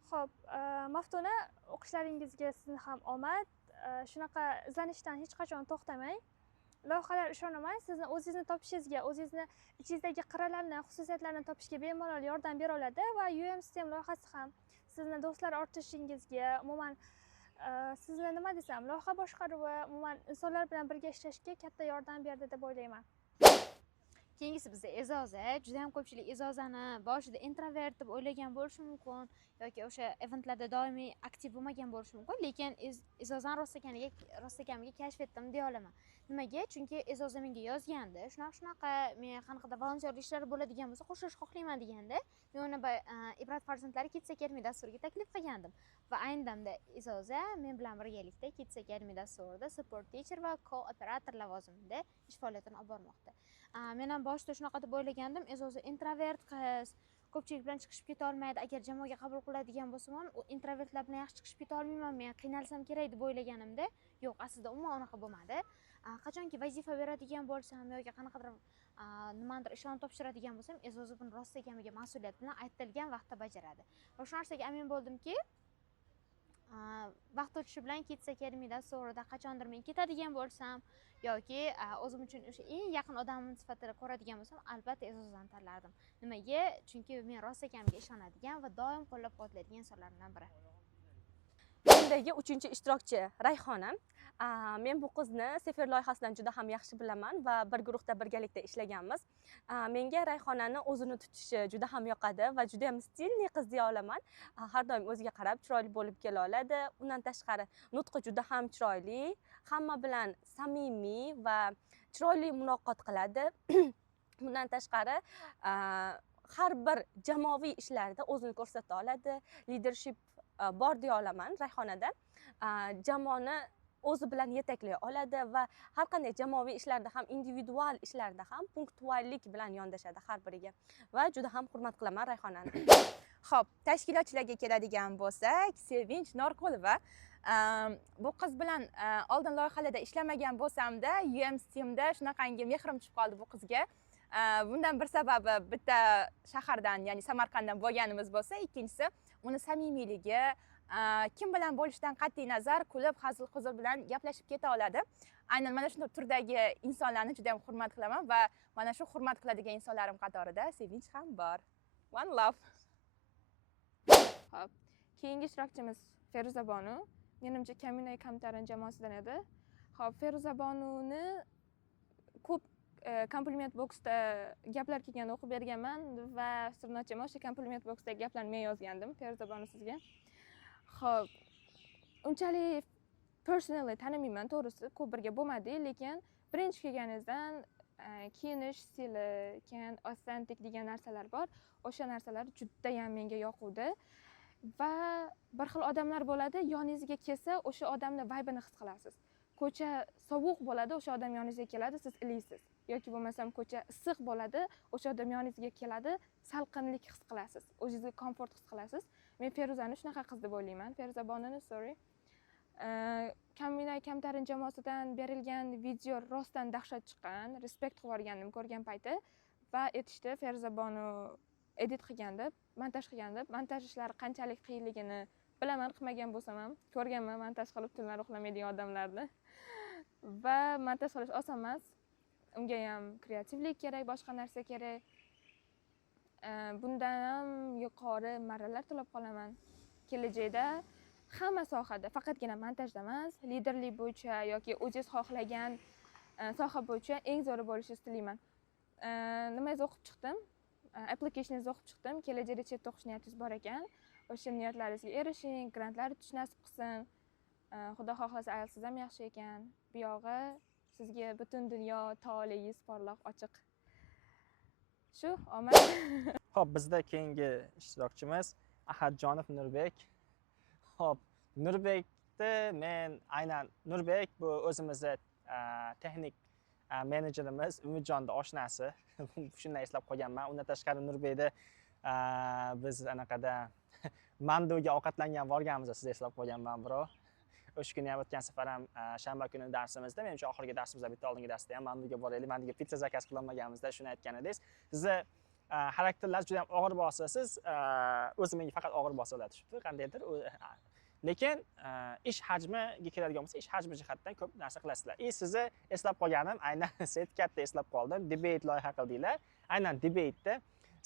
Xo'p, Maftuna, o'qishlaringizga sizni ham omad. Shunaqa izlanishdan hech qachon to'xtamang. Loyihalar ishonaman, sizni o'zingizni topishingizga, o'zingizni ichingizdagi qirralarni, xususiyatlarni topishga bemalol yordam bera oladi va UMS Team loyihasi ham sizni do'stlar ortishingizga, umuman sizni nima desam, loyiha boshqaruvi, umuman insonlar bilan birga ishlashga katta yordam berdi deb o'ylayman. Keyingisi bizda E'zoza. Juda ham ko'pchilik E'zozani boshida introvert deb o'ylagan bo'lishi mumkin yoki o'sha eventlarda doimiy aktiv bo'lmagan bo'lishi mumkin, lekin E'zozani rostakamiga kashf etdim deya olaman. Nimaga? Chunki E'zoza menga yozgandi. Shunaqa men qanaqadir volontyorlik ishlari bo'ladigan bo'lsa, qo'shilish xohlayman deganda, men uni Ibrat farzandlari Kids Academy dasturiga taklif qilgandim. Va ayni damda E'zoza men bilan birgalikda Kids Academy dasturida support teacher va co-operator lavozimida ish faoliyatini olib bormoqda. Men ham boshida shunaqa deb o'ylagandim, E'zoza introvert qiz, ko'pchilik bilan chiqishib keta olmaydi. Agar jamoaga qabul qiladigan bo'lsam, introvertlar bilan yaxshi chiqishib keta olmayman, men qiynalsam kerak deb o'ylaganimda, yo'q, aslida umuman unaqa bo'lmadi. Qachonki vazifa beradigan bo'lsam yoki qanaqadir nimadir ishlarni topshiradigan bo'lsam, E'zoza buni rostakamiga mas'uliyat bilan aytilgan vaqtda bajaradi. Va shu narsaga amin bo'ldimki, vaqt o'tishi bilan Kids Academy dasturida qachondir men ketadigan bo'lsam yoki o'zim uchun o'sha eng yaqin odamim sifatida ko'radigan bo'lsam, albatta E'zozani tanlardim. Nimaga? Chunki men rostakamga ishonadigan va doim qo'llab-quvvatlaydigan insonlardan biri. Undagi 3-ishtirokchi Rayhona. Men bu qizni Sefer loyihasidan juda ham yaxshi bilaman va bir guruhda birgalikda ishlaganmiz. Menga Rayhonani o'zini tutishi juda ham yoqadi va juda ham stilli qiz deya olaman. Har doim o'ziga qarab chiroyli bo'lib kela oladi. Undan tashqari nutqi juda ham chiroyli, hamma bilan samimiy va chiroyli muloqot qiladi. Bundan tashqari har bir jamoaviy ishlarda o'zini ko'rsata oladi. Leadership bor deya olaman Rayhonada. Jamoani o'zi bilan yetaklay oladi va har qanday jamoaviy ishlarda ham, individual ishlarda ham punktuallik bilan yondashadi har biriga va juda ham hurmat qilaman Rayhonani. Xo'p, tashkilotchilarga keladigan bo'lsak, Sevinch Norqulova. Bu qiz bilan oldin loyihalarda ishlamagan bo'lsam-da, UMS Teamda shunaqangi mehrim tushib qoldi bu qizga. Bundan bir sababi bitta shahardan, ya'ni Samarqanddan bo'lganimiz bo'lsa, ikkinchisi uni samimiyligi, kim bilan bo'lishdan qat'iy nazar kulib, hazil-huzul bilan gaplashib keta oladi. Aynan mana shunday turdagi insonlarni juda ham hurmat qilaman va mana shu hurmat qiladigan insonlarim qatorida Sevinch ham bor. One love. Xo'p, keyingi ishtirokchimiz Feruza Bonu. Menimcha Kamina Kamtarin jamoasidan edi. Xo'p, Feruza Bonuni ko'p kompliment boksda gaplar kelganda o'qib berganman va sirni ochaman, o'sha kompliment boksdagi gaplarni men yozgandim Feruza bonu sizga. Xo'p, unchalik personally tanimayman, to'g'risi ko'p birga bo'lmadik, lekin birinchi kelganingizdan kiyinish stili, keyin authentic degan narsalar bor. O'sha narsalar judayam menga yoquvdi. Va bir xil odamlar bo'ladi, yoningizga kelsa, o'sha odamni vibe'ini his qilasiz. Ko'cha sovuq bo'ladi, o'sha odam yoningizga keladi, siz iliysiz. Yoki bo'lmasam ko'cha issiq bo'ladi, o'sha odam yoningizga keladi, salqinlik his qilasiz. O'zingizga komfort his qilasiz. Men Feruzani shunaqa qiz deb o'ylayman. Feruza Bonuni, sorry. Kamina Kamtarin jamoasidan berilgan video rostdan dahshat chiqqan, respekt qilib yuborgandim ko'rgan payti va aytishdi Feruza Bonu edit qilganda, montaj qilganda, montaj ishlari qanchalik qiyinligini bilaman, qilmagan bo'lsam ham ko'rganman montaj qilib tunlar uxlamaydigan odamlarni. Va montaj qilish oson emas. Unga ham kreativlik kerak, boshqa narsa kerak. Bundan ham yuqori marralar tilab qolaman. Kelajakda hamma sohada, faqatgina montajda emas, liderlik bo'yicha yoki o'zingiz xohlagan soha bo'yicha eng zo'ri bo'lishni tilayman. Nimangizni o'qib chiqdim? Applicationingizni o'qib chiqdim. Kelajakda chetda o'qish niyatingiz bor ekan. O'sha niyatlaringizga erishing, grantlar yutish nasib qilsin. Xudo xohlasa IELTS ham yaxshi ekan. Bu yog'i sizga butun dunyo to'lingiz porloq ochiq. Shu, omad. Xo'p, bizda keyingi ishtirokchimiz Ahadjonov Nurbek. Xo'p, Nurbekni men aynan Nurbek bu o'zimizni texnik menejerimiz Umidjonning oshnasi. Shunday eslab qolganman. Undan tashqari Nurbekni biz anaqada Mandoga ovqatlangan borganmiz, siz eslab qolganman, bro. O'sha kuni ham o'tgan safar ham shanba kuni darsimizda, menimcha oxirgi darsimizda bitta oldingi darsda ham Mandoga boraylik, Mandoga pizza zakaz qilolmaganimizda shuni aytgan edingiz. Sizni xarakterlaringiz juda ham og'ir bosa, siz o'zi menga faqat og'ir bosa oladi, shu qandaydir. Lekin ish hajmiga keladigan bo'lsa, ish hajmi jihatdan ko'p narsa qilasizlar. Sizni eslab qolganim, aynan sertifikatda eslab qoldim. Debate loyiha qildinglar. Aynan debate'da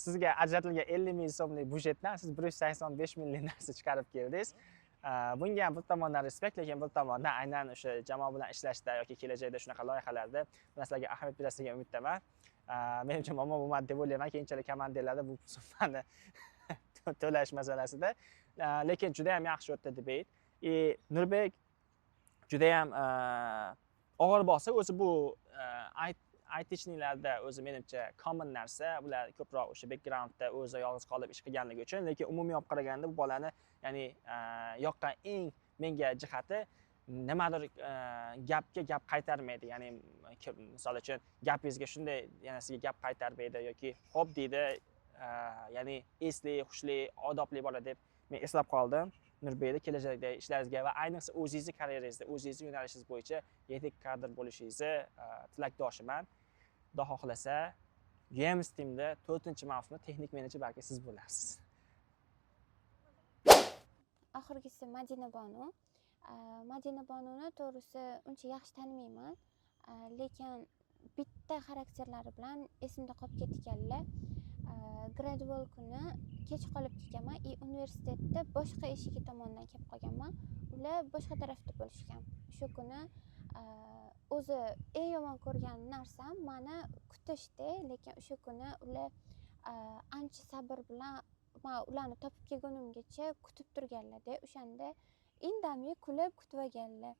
sizga ajratilgan 50 ming so'mlik budjetdan siz 185 minglik narsa chiqarib keldingiz. Bunga ham bir tomondan respekt, lekin bir tomondan aynan o'sha jamoa bilan ishlashda yoki kelajakda shunaqa loyihalarda bu narsalarga ahamiyat berasiz degan umiddaman. Menimcha muammo bo'lmadi deb o'ylayman. Keyinchalik komandirlarda bu summani to'lash masalasida. Lekin juda ham yaxshi o'tdi debate. Nurbek juda ham og'ir bosa, o'zi bu IT'chilarda o'zi menimcha common narsa. Bular ko'proq o'sha backgroundda o'zi yolg'iz qolib ish qilganligi uchun, lekin umumiy olib qaraganda bu bolani, ya'ni yoqqan eng menga jihati nimadir gapga gap qaytarmaydi. Ya'ni misol uchun gapingizga shunday yana sizga gap qaytarmaydi yoki xo'p deydi, ya'ni esli, xushli, odobli bola deb men eslab qoldim. Nurbekni kelajakdagi ishlaringizga va ayniqsa o'zingizni karyeringizda, o'zingizni yo'nalishingiz bo'yicha yetuk kadr bo'lishingizni tilakdoshiman. Xudo xohlasa, UMS Teamda 4-mavsumda texnik menejer balki siz bo'lasiz. Oxirgisi Madina Bonu. Madina Bonuni to'g'risi uncha yaxshi tanimayman, lekin bitta xarakterlari bilan esimda qolib ketganlar. Gradual kuni kech qolib kelganman, universitetda boshqa eshigi tomondan kelib qolganman. Ular boshqa tarafda bo'lishgan. Shu kuni o'zi eng yomon ko'rgan narsam meni kutishdi, lekin o'sha kuni ular ancha sabr bilan men ularni topib kelgunimgacha kutib turganlar-da. O'shanda indamay kulib kutib olganlar.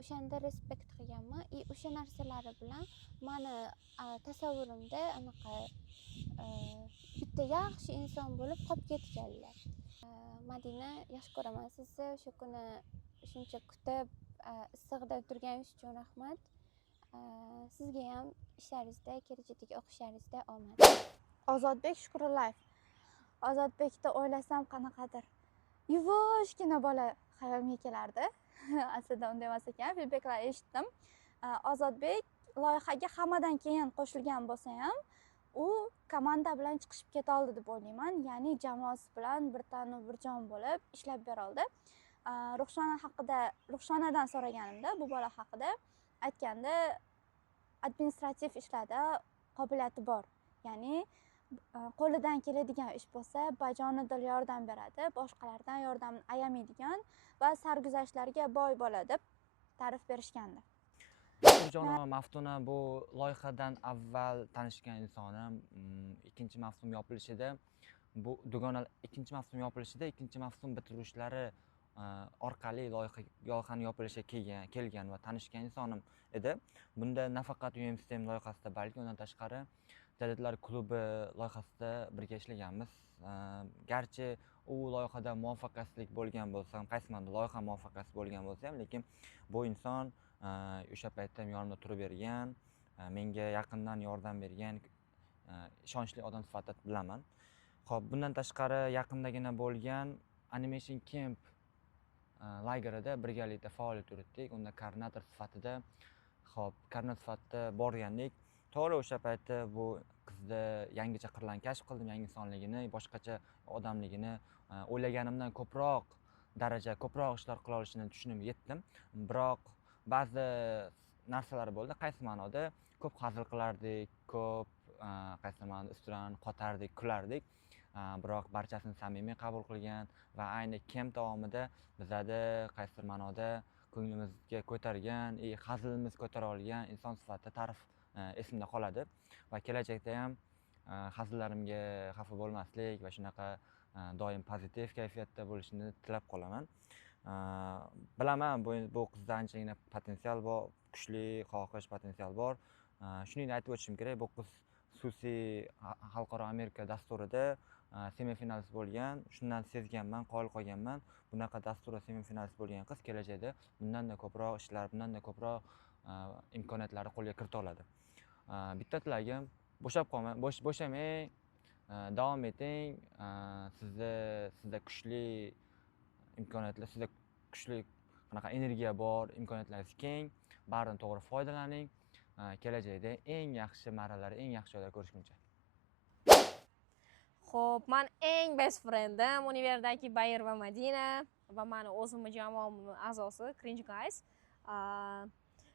O'shanda respekt qilganman. O'sha narsalari bilan meni tasavvurimda anaqa bitta yaxshi inson bo'lib qolib ketganlar. Madina, yaxshi ko'raman sizni. O'sha kuni shuncha kutib issiqda turganingiz uchun rahmat. Sizga ham ishlaringizda, kelajakdagi o'qishlaringizda omad. Ozodbek Shukurullayev. Ozodbekni o'ylasam qanaqadir yuvoshgina bola hayolimga kelardi. Aslida unday emas ekan, feedbacklar eshitdim. Ozodbek loyihaga hammadan keyin qo'shilgan bo'lsa ham, u komanda bilan chiqishib keta oldi deb o'ylayman. Ya'ni jamoasi bilan bir tanu bir jon bo'lib ishlab bera oldi. Ruxshonadan so'raganimda bu bola haqida aytganda administrativ ishlarda qobiliyati bor. Ya'ni qo'lidan keladigan ish bo'lsa, bajonidil yordam beradi, boshqalardan yordamni ayamaydigan va sarguzashtlarga boy bola deb ta'rif berishgandi. Turjonova Maftuna bu loyihadan avval tanishgan insonim. Ikkinchi mavsum yopilishida bu dugonal ikkinchi mavsum yopilishida ikkinchi mavsum bitiruvchilari orqali loyihani yopilishiga kelgan va tanishgan insonim edi. Bunda nafaqat UMSTM loyihasida, balki undan tashqari Jadidlar klubi loyihasida birga ishlaganmiz. Garchi u loyihada muvaffaqiyatsizlik bo'lgan bo'lsa ham, qaysi manda loyiha muvaffaqiyatsiz bo'lgan bo'lsa ham, lekin bu inson o'sha paytda yonimda turib bergan, menga yaqindan yordam bergan ishonchli odam sifatida bilaman. Xo'p, bundan tashqari yaqindagina bo'lgan Animation Camp lagerida birgalikda faoliyat yuritdik. Unda koordinator sifatida, borgandik. To'g'ri, o'sha paytda bu qizni yangicha qirlarni kashf qildim, yangi insonligini, boshqacha odamligini, o'ylaganimdan ko'proq ishlar qila olishini tushunib yetdim. Biroq ba'zi narsalar bo'ldi. Qaysi ma'noda ko'p hazil qilardik, ko'p qaysi ma'noda ustidan qotardik, kulardik. Biroq barchasini samimiy qabul qilgan va ayni camp davomida bizada qaysi ma'noda ko'nglimizga ko'targan, hazilimiz ko'tara olgan inson sifatida ta'rif esimda qoladi va kelajakda ham hazillarimga xafa bo'lmaslik va shunaqa doim pozitiv kayfiyatda bo'lishini tilab qolaman. Bilaman, bu qizda anchagina potensial bor, kuchli xohish potensial bor. Shuningdek aytib o'tishim kerak, bu qiz xususiy xalqaro Amerika dasturida semifinalist bo'lgan. Shundan sezganman, qoyil qolganman. Bunaqa dasturda semifinalist bo'lgan qiz kelajakda bundan-da ko'proq ishlar, bundan-da ko'proq imkoniyatlarni qo'lga kirita oladi. Bitta tilagim, bo'shamang, davom eting. Sizda kuchli imkoniyatlar, sizda kuchli qanaqa energiya bor, imkoniyatlaringiz keng, baridan to'g'ri foydalaning. Kelajakda eng yaxshi marralar, eng yaxshi joylar ko'rishguncha. Xo'p, men eng best friendim univerdagi Bayir va Madina va meni o'zimni jamoamning a'zosi Cringe Guys.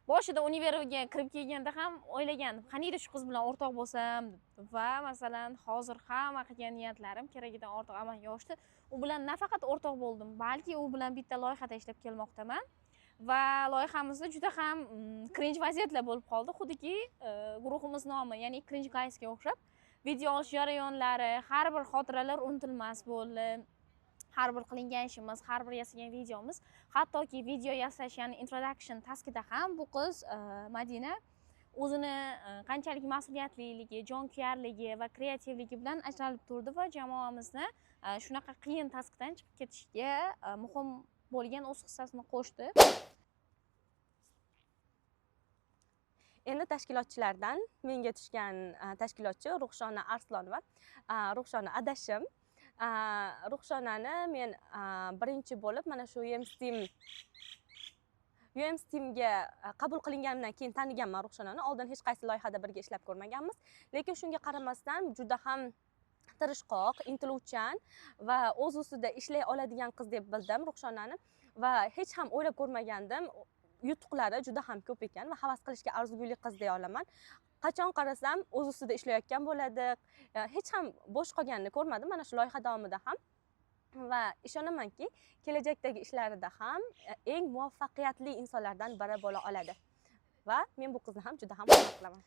Boshida univerga kirib kelganda ham o'ylagandim, qaniydi shu qiz bilan o'rtoq bo'lsam va masalan hozir hamma qilgan niyatlarim keragidan ortiq amalga oshdi. U bilan nafaqat o'rtoq bo'ldim, balki u bilan bitta loyihada ishlab kelmoqdaman va loyihamizda juda ham cringe vaziyatlar bo'lib qoldi, xuddi guruhimiz nomi, ya'ni Cringe Guysga o'xshab. Video olish jarayonlari, har bir xotiralar unutilmas bo'ldi. Har bir qilingan ishimiz, har bir yasagan videomiz, hattoki video yasash, ya'ni introduction taskida ham bu qiz Madina o'zini qanchalik mas'uliyatliligi, jonkuyarligi va kreativligi bilan ajralib turdi va jamoamizni shunaqa qiyin taskdan chiqib ketishga muhim bo'lgan o'z hissasini qo'shdi. Endi tashkilotchilardan menga tushgan tashkilotchi Ruxshona Arslonova, Ruxshona adashim. Ruxshonani men birinchi bo'lib mana shu UMSTMga qabul qilinganimdan keyin taniganman Ruxshonani. Oldin hech qaysi loyihada birga ishlab ko'rmaganmiz, lekin shunga qaramasdan juda ham tirishqoq, intiluvchan va o'z ustida ishlay oladigan qiz deb bildim Ruxshonani va hech ham o'ylab ko'rmagandim. Yutuqlari juda ham ko'p ekan va havas qilishga arzigulik qiz deya olaman. Qachon qarasam o'z ustida ishlayotgan bo'ladi. Hech ham bo'sh qolganini ko'rmadim mana shu loyiha davomida ham. Va ishonamanki, kelajakdagi ishlarida ham eng muvaffaqiyatli insonlardan biri bo'la oladi. Va men bu qizni ham juda ham hurmat qilaman.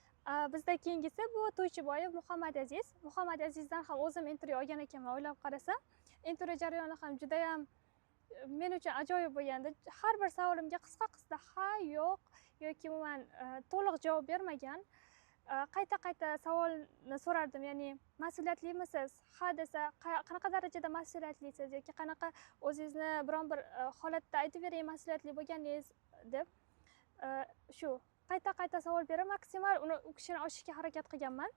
Bizda keyingisi bu To'ychiboyev Muhammad Aziz. Muhammad Azizdan ham o'zim intervyu olgan ekanman, o'ylab qarasam. Intervyu jarayoni ham juda ham men uchun ajoyib bo'lgandi. Har bir savolimga qisqa ha, yo'q yoki umuman to'liq javob bermagan. Qayta savolni so'rardim, ya'ni mas'uliyatlimisiz? Ha desa, qanaqa darajada mas'uliyatlisiz yoki qanaqa o'zingizni biron bir holatda aytib bering mas'uliyatli bo'lganingiz deb. Shu qayta savol berib maksimal u kishini oshishga harakat qilganman.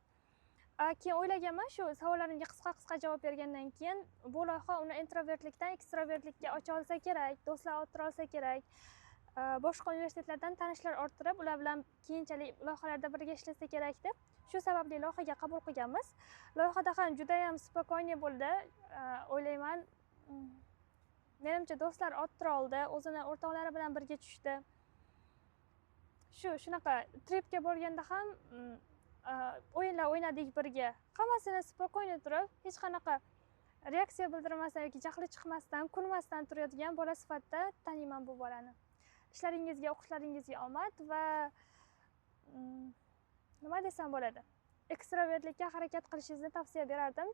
Keyin o'ylaganman, shu savollarimga qisqa javob bergandan keyin bu loyiha uni introvertlikdan ekstrovertlikka ocha olsa kerak, do'stlar orttira olsa kerak. Boshqa universitetlardan tanishlar orttirib, ular bilan keyinchalik loyihalarda birga ishlasa kerak deb shu sababli loyihaga qabul qilganmiz. Loyihada ham juda ham spokойный bo'ldi. O'ylayman, menimcha do'stlar orttira oldi, o'zini o'rtoqlari bilan birga tushdi. Shunaqa tripga borganda ham o'yinlar o'ynadik birga. Hammasini spokойный turib, hech qanaqa reaksiya bildirmasdan yoki jahli chiqmasdan, kulmasdan turadigan bola sifatida taniyman bu bolani. Ishlaringizga, o'qishlaringizga omad va nima desam bo'ladi, ekstrovertlikka harakat qilishingizni tavsiya berardim.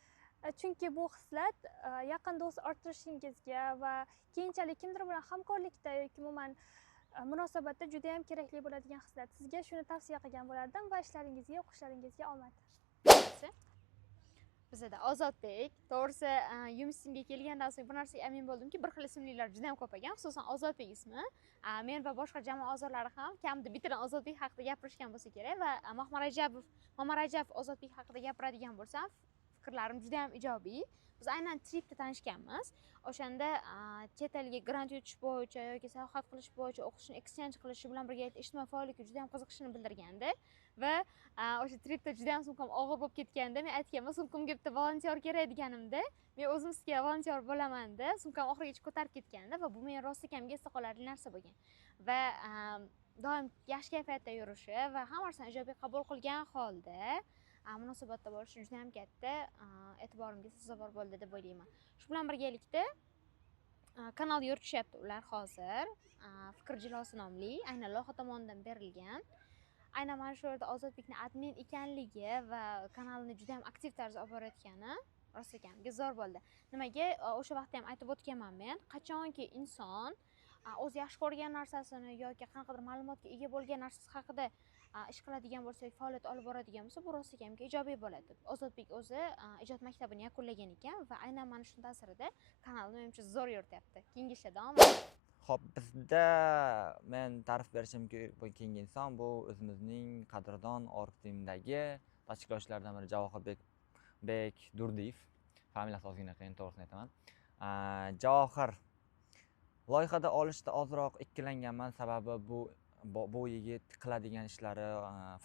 Chunki bu xislat yaqin do'st orttirishingizga va keyinchalik kimdir bilan hamkorlikda yoki umuman munosabatda juda ham kerakli bo'ladigan xislat. Sizga shuni tavsiya qilgan bo'lardim va ishlaringizga, o'qishlaringizga omad. Bizada Ozodbek, to'g'risi UMSimga kelgandan so'ng bir narsaga amin bo'ldimki, bir xil ismlilar juda ham ko'p ekan, xususan Ozodbek ismi. Men va boshqa jamoa a'zolari ham kamida bittadan Ozodbek haqida gapirishgan bo'lsa kerak va Mamarajab Ozodbek haqida gapiradigan bo'lsam, fikrlarim juda ham ijobiy. Biz aynan tripda tanishganmiz. O'shanda chet elga grant yutish bo'yicha yoki sayohat qilish bo'yicha o'qishni exchange qilishi bilan birgalikda ijtimoiy faollikka juda ham qiziqishini bildirgandi va o'sha tripda juda ham sumkam og'ir bo'lib ketganda men aytganman, sumkamga bitta volontyor kerak deganimda, men o'zim sizga volontyor bo'laman deb sumkam oxirigacha ko'tarib ketganda va bu men rostlakamga esda qolarli narsa bo'lgan. Va doim yaxshi kayfiyatda yurishi va hamma narsani ijobiy qabul qilgan holda munosabatda bo'lishi juda ham katta e'tiborimga sazovor bo'ldi deb o'ylayman. Shu bilan birgalikda kanal yuritishyapti ular hozir. Fikr jilosi nomli, aynan loyiha tomonidan berilgan. Aynan mana shu yerda Ozodbekni admin ekanligi va kanalni juda ham aktiv tarzda olib borayotgani rostlakamga zo'r bo'ldi. Nimaga? O'sha vaqtda ham aytib o'tganman men, qachonki inson o'zi yaxshi ko'rgan narsasini yoki qanaqadir ma'lumotga ega bo'lgan narsasi haqida ish qiladigan bo'lsa, faoliyat olib boradigan bo'lsa, bu rostlakamga ijobiy bo'ladi. Ozodbek o'zi ijod maktabini yakunlagan ekan va aynan mana shu ta'sirida kanalni menimcha zo'r yurityapti. Keyingi ishlar davom etadi. Xo'p, bizda men ta'rif berishim keyingi inson bu o'zimizning qadrdon Orgtimdagi tashkilotchilardan biri Javohirbek Durdiyev. Familiyasi ozgina qiyin, to'g'risini aytaman. Javohir loyihada olishda ozroq ikkilanganman, sababi bu yigit qiladigan ishlari,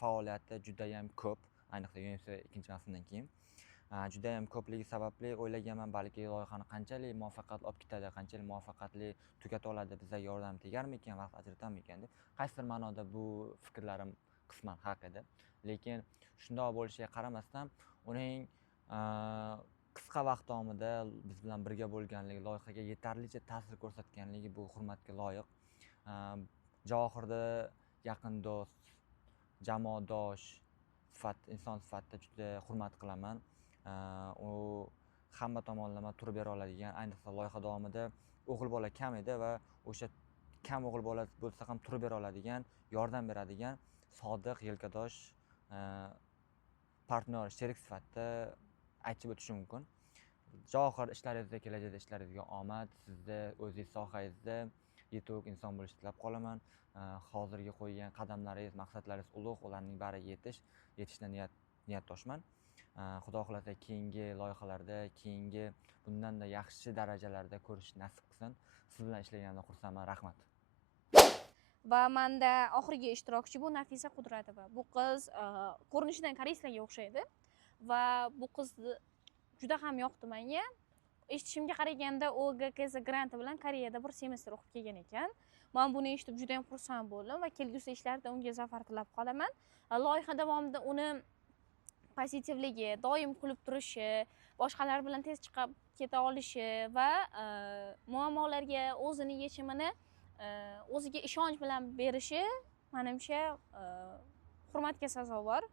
faoliyati juda ham ko'p, ayniqsa UMS ikkinchi mavsumdan keyin. Juda ham ko'pligi sababli o'ylaganman, balki loyihani qanchalik muvaffaqiyatli olib ketadi, qanchalik muvaffaqiyatli tugata oladi, bizga yordam tegarmikan, vaqt ajratarmikan deb qaysidir ma'noda bu fikrlarim qisman haq edi. Lekin shundoq bo'lishiga qaramasdan, uning qisqa vaqt davomida biz bilan birga bo'lganligi, loyihaga yetarlicha ta'sir ko'rsatganligi bu hurmatga loyiq. Javohirni yaqin do'st, jamoadosh inson sifatida juda hurmat qilaman. U hamma tomonlama turib bera oladigan, ayniqsa loyiha davomida o'g'il bola kam edi va o'sha kam o'g'il bola bo'lsa ham turib bera oladigan, yordam beradigan, sodiq, yelkadosh partnyor, sherik sifatida aytib o'tishim mumkin. Javohir, ishlaringizda, kelajakda ishlaringizga omad, sizda o'zingiz sohangizda yetuk inson bo'lishni tilab qolaman. Hozirgi qo'ygan qadamlaringiz, maqsadlaringiz ulug', ularning bariga yetishdan niyatdoshman. Xudo xolasa keyingi loyihalarda, keyingi bundan-da yaxshi darajalarda ko'rish nasib qilsin. Siz bilan ishlaganimdan xursandman. Rahmat. Va menda oxirgi ishtirokchi bu Nafisa Qudratova. Bu qiz ko'rinishidan koreyslarga o'xshaydi va bu qiz juda ham yoqdi menga. Eshitishimga qaraganda u GKS granti bilan Koreyada bir semestr o'qib kelgan ekan. Men buni eshitib juda ham xursand bo'ldim va kelgusi ishlarida unga zafar tilab qolaman. Loyiha davomida uni pozitivligi, doim kulib turishi, boshqalar bilan tez chiqib keta olishi va muammolarga o'zini yechimini o'ziga ishonch bilan berishi menimcha hurmatga sazovor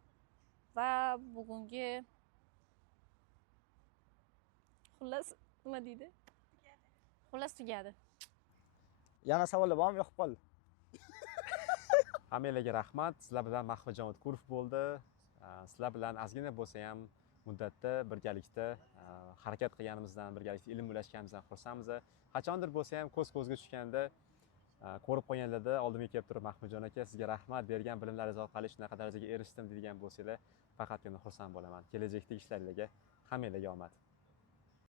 va bugungi xullas nima deydi? Xullas tugadi. Yana savollar bormi, yo'q qoldi? Hammalarga rahmat. Sizlar bilan Mahmudjon O'tkurov bo'ldi. Sizlar bilan ozgina bo'lsa ham muddatda birgalikda harakat qilganimizdan, birgalikda ilm ulashganimizdan xursandmiz. Qachondir bo'lsa ham ko'z-ko'zga tushganda ko'rib qo'yganlarda oldimga kelib turib, Mahmudjon aka, sizga rahmat, bergan bilimlaringiz orqali shunaqa darajaga erishdim degan bo'lsanglar, faqatgina xursand bo'laman. Kelajakdagi ishlaringizga hammalarga omad.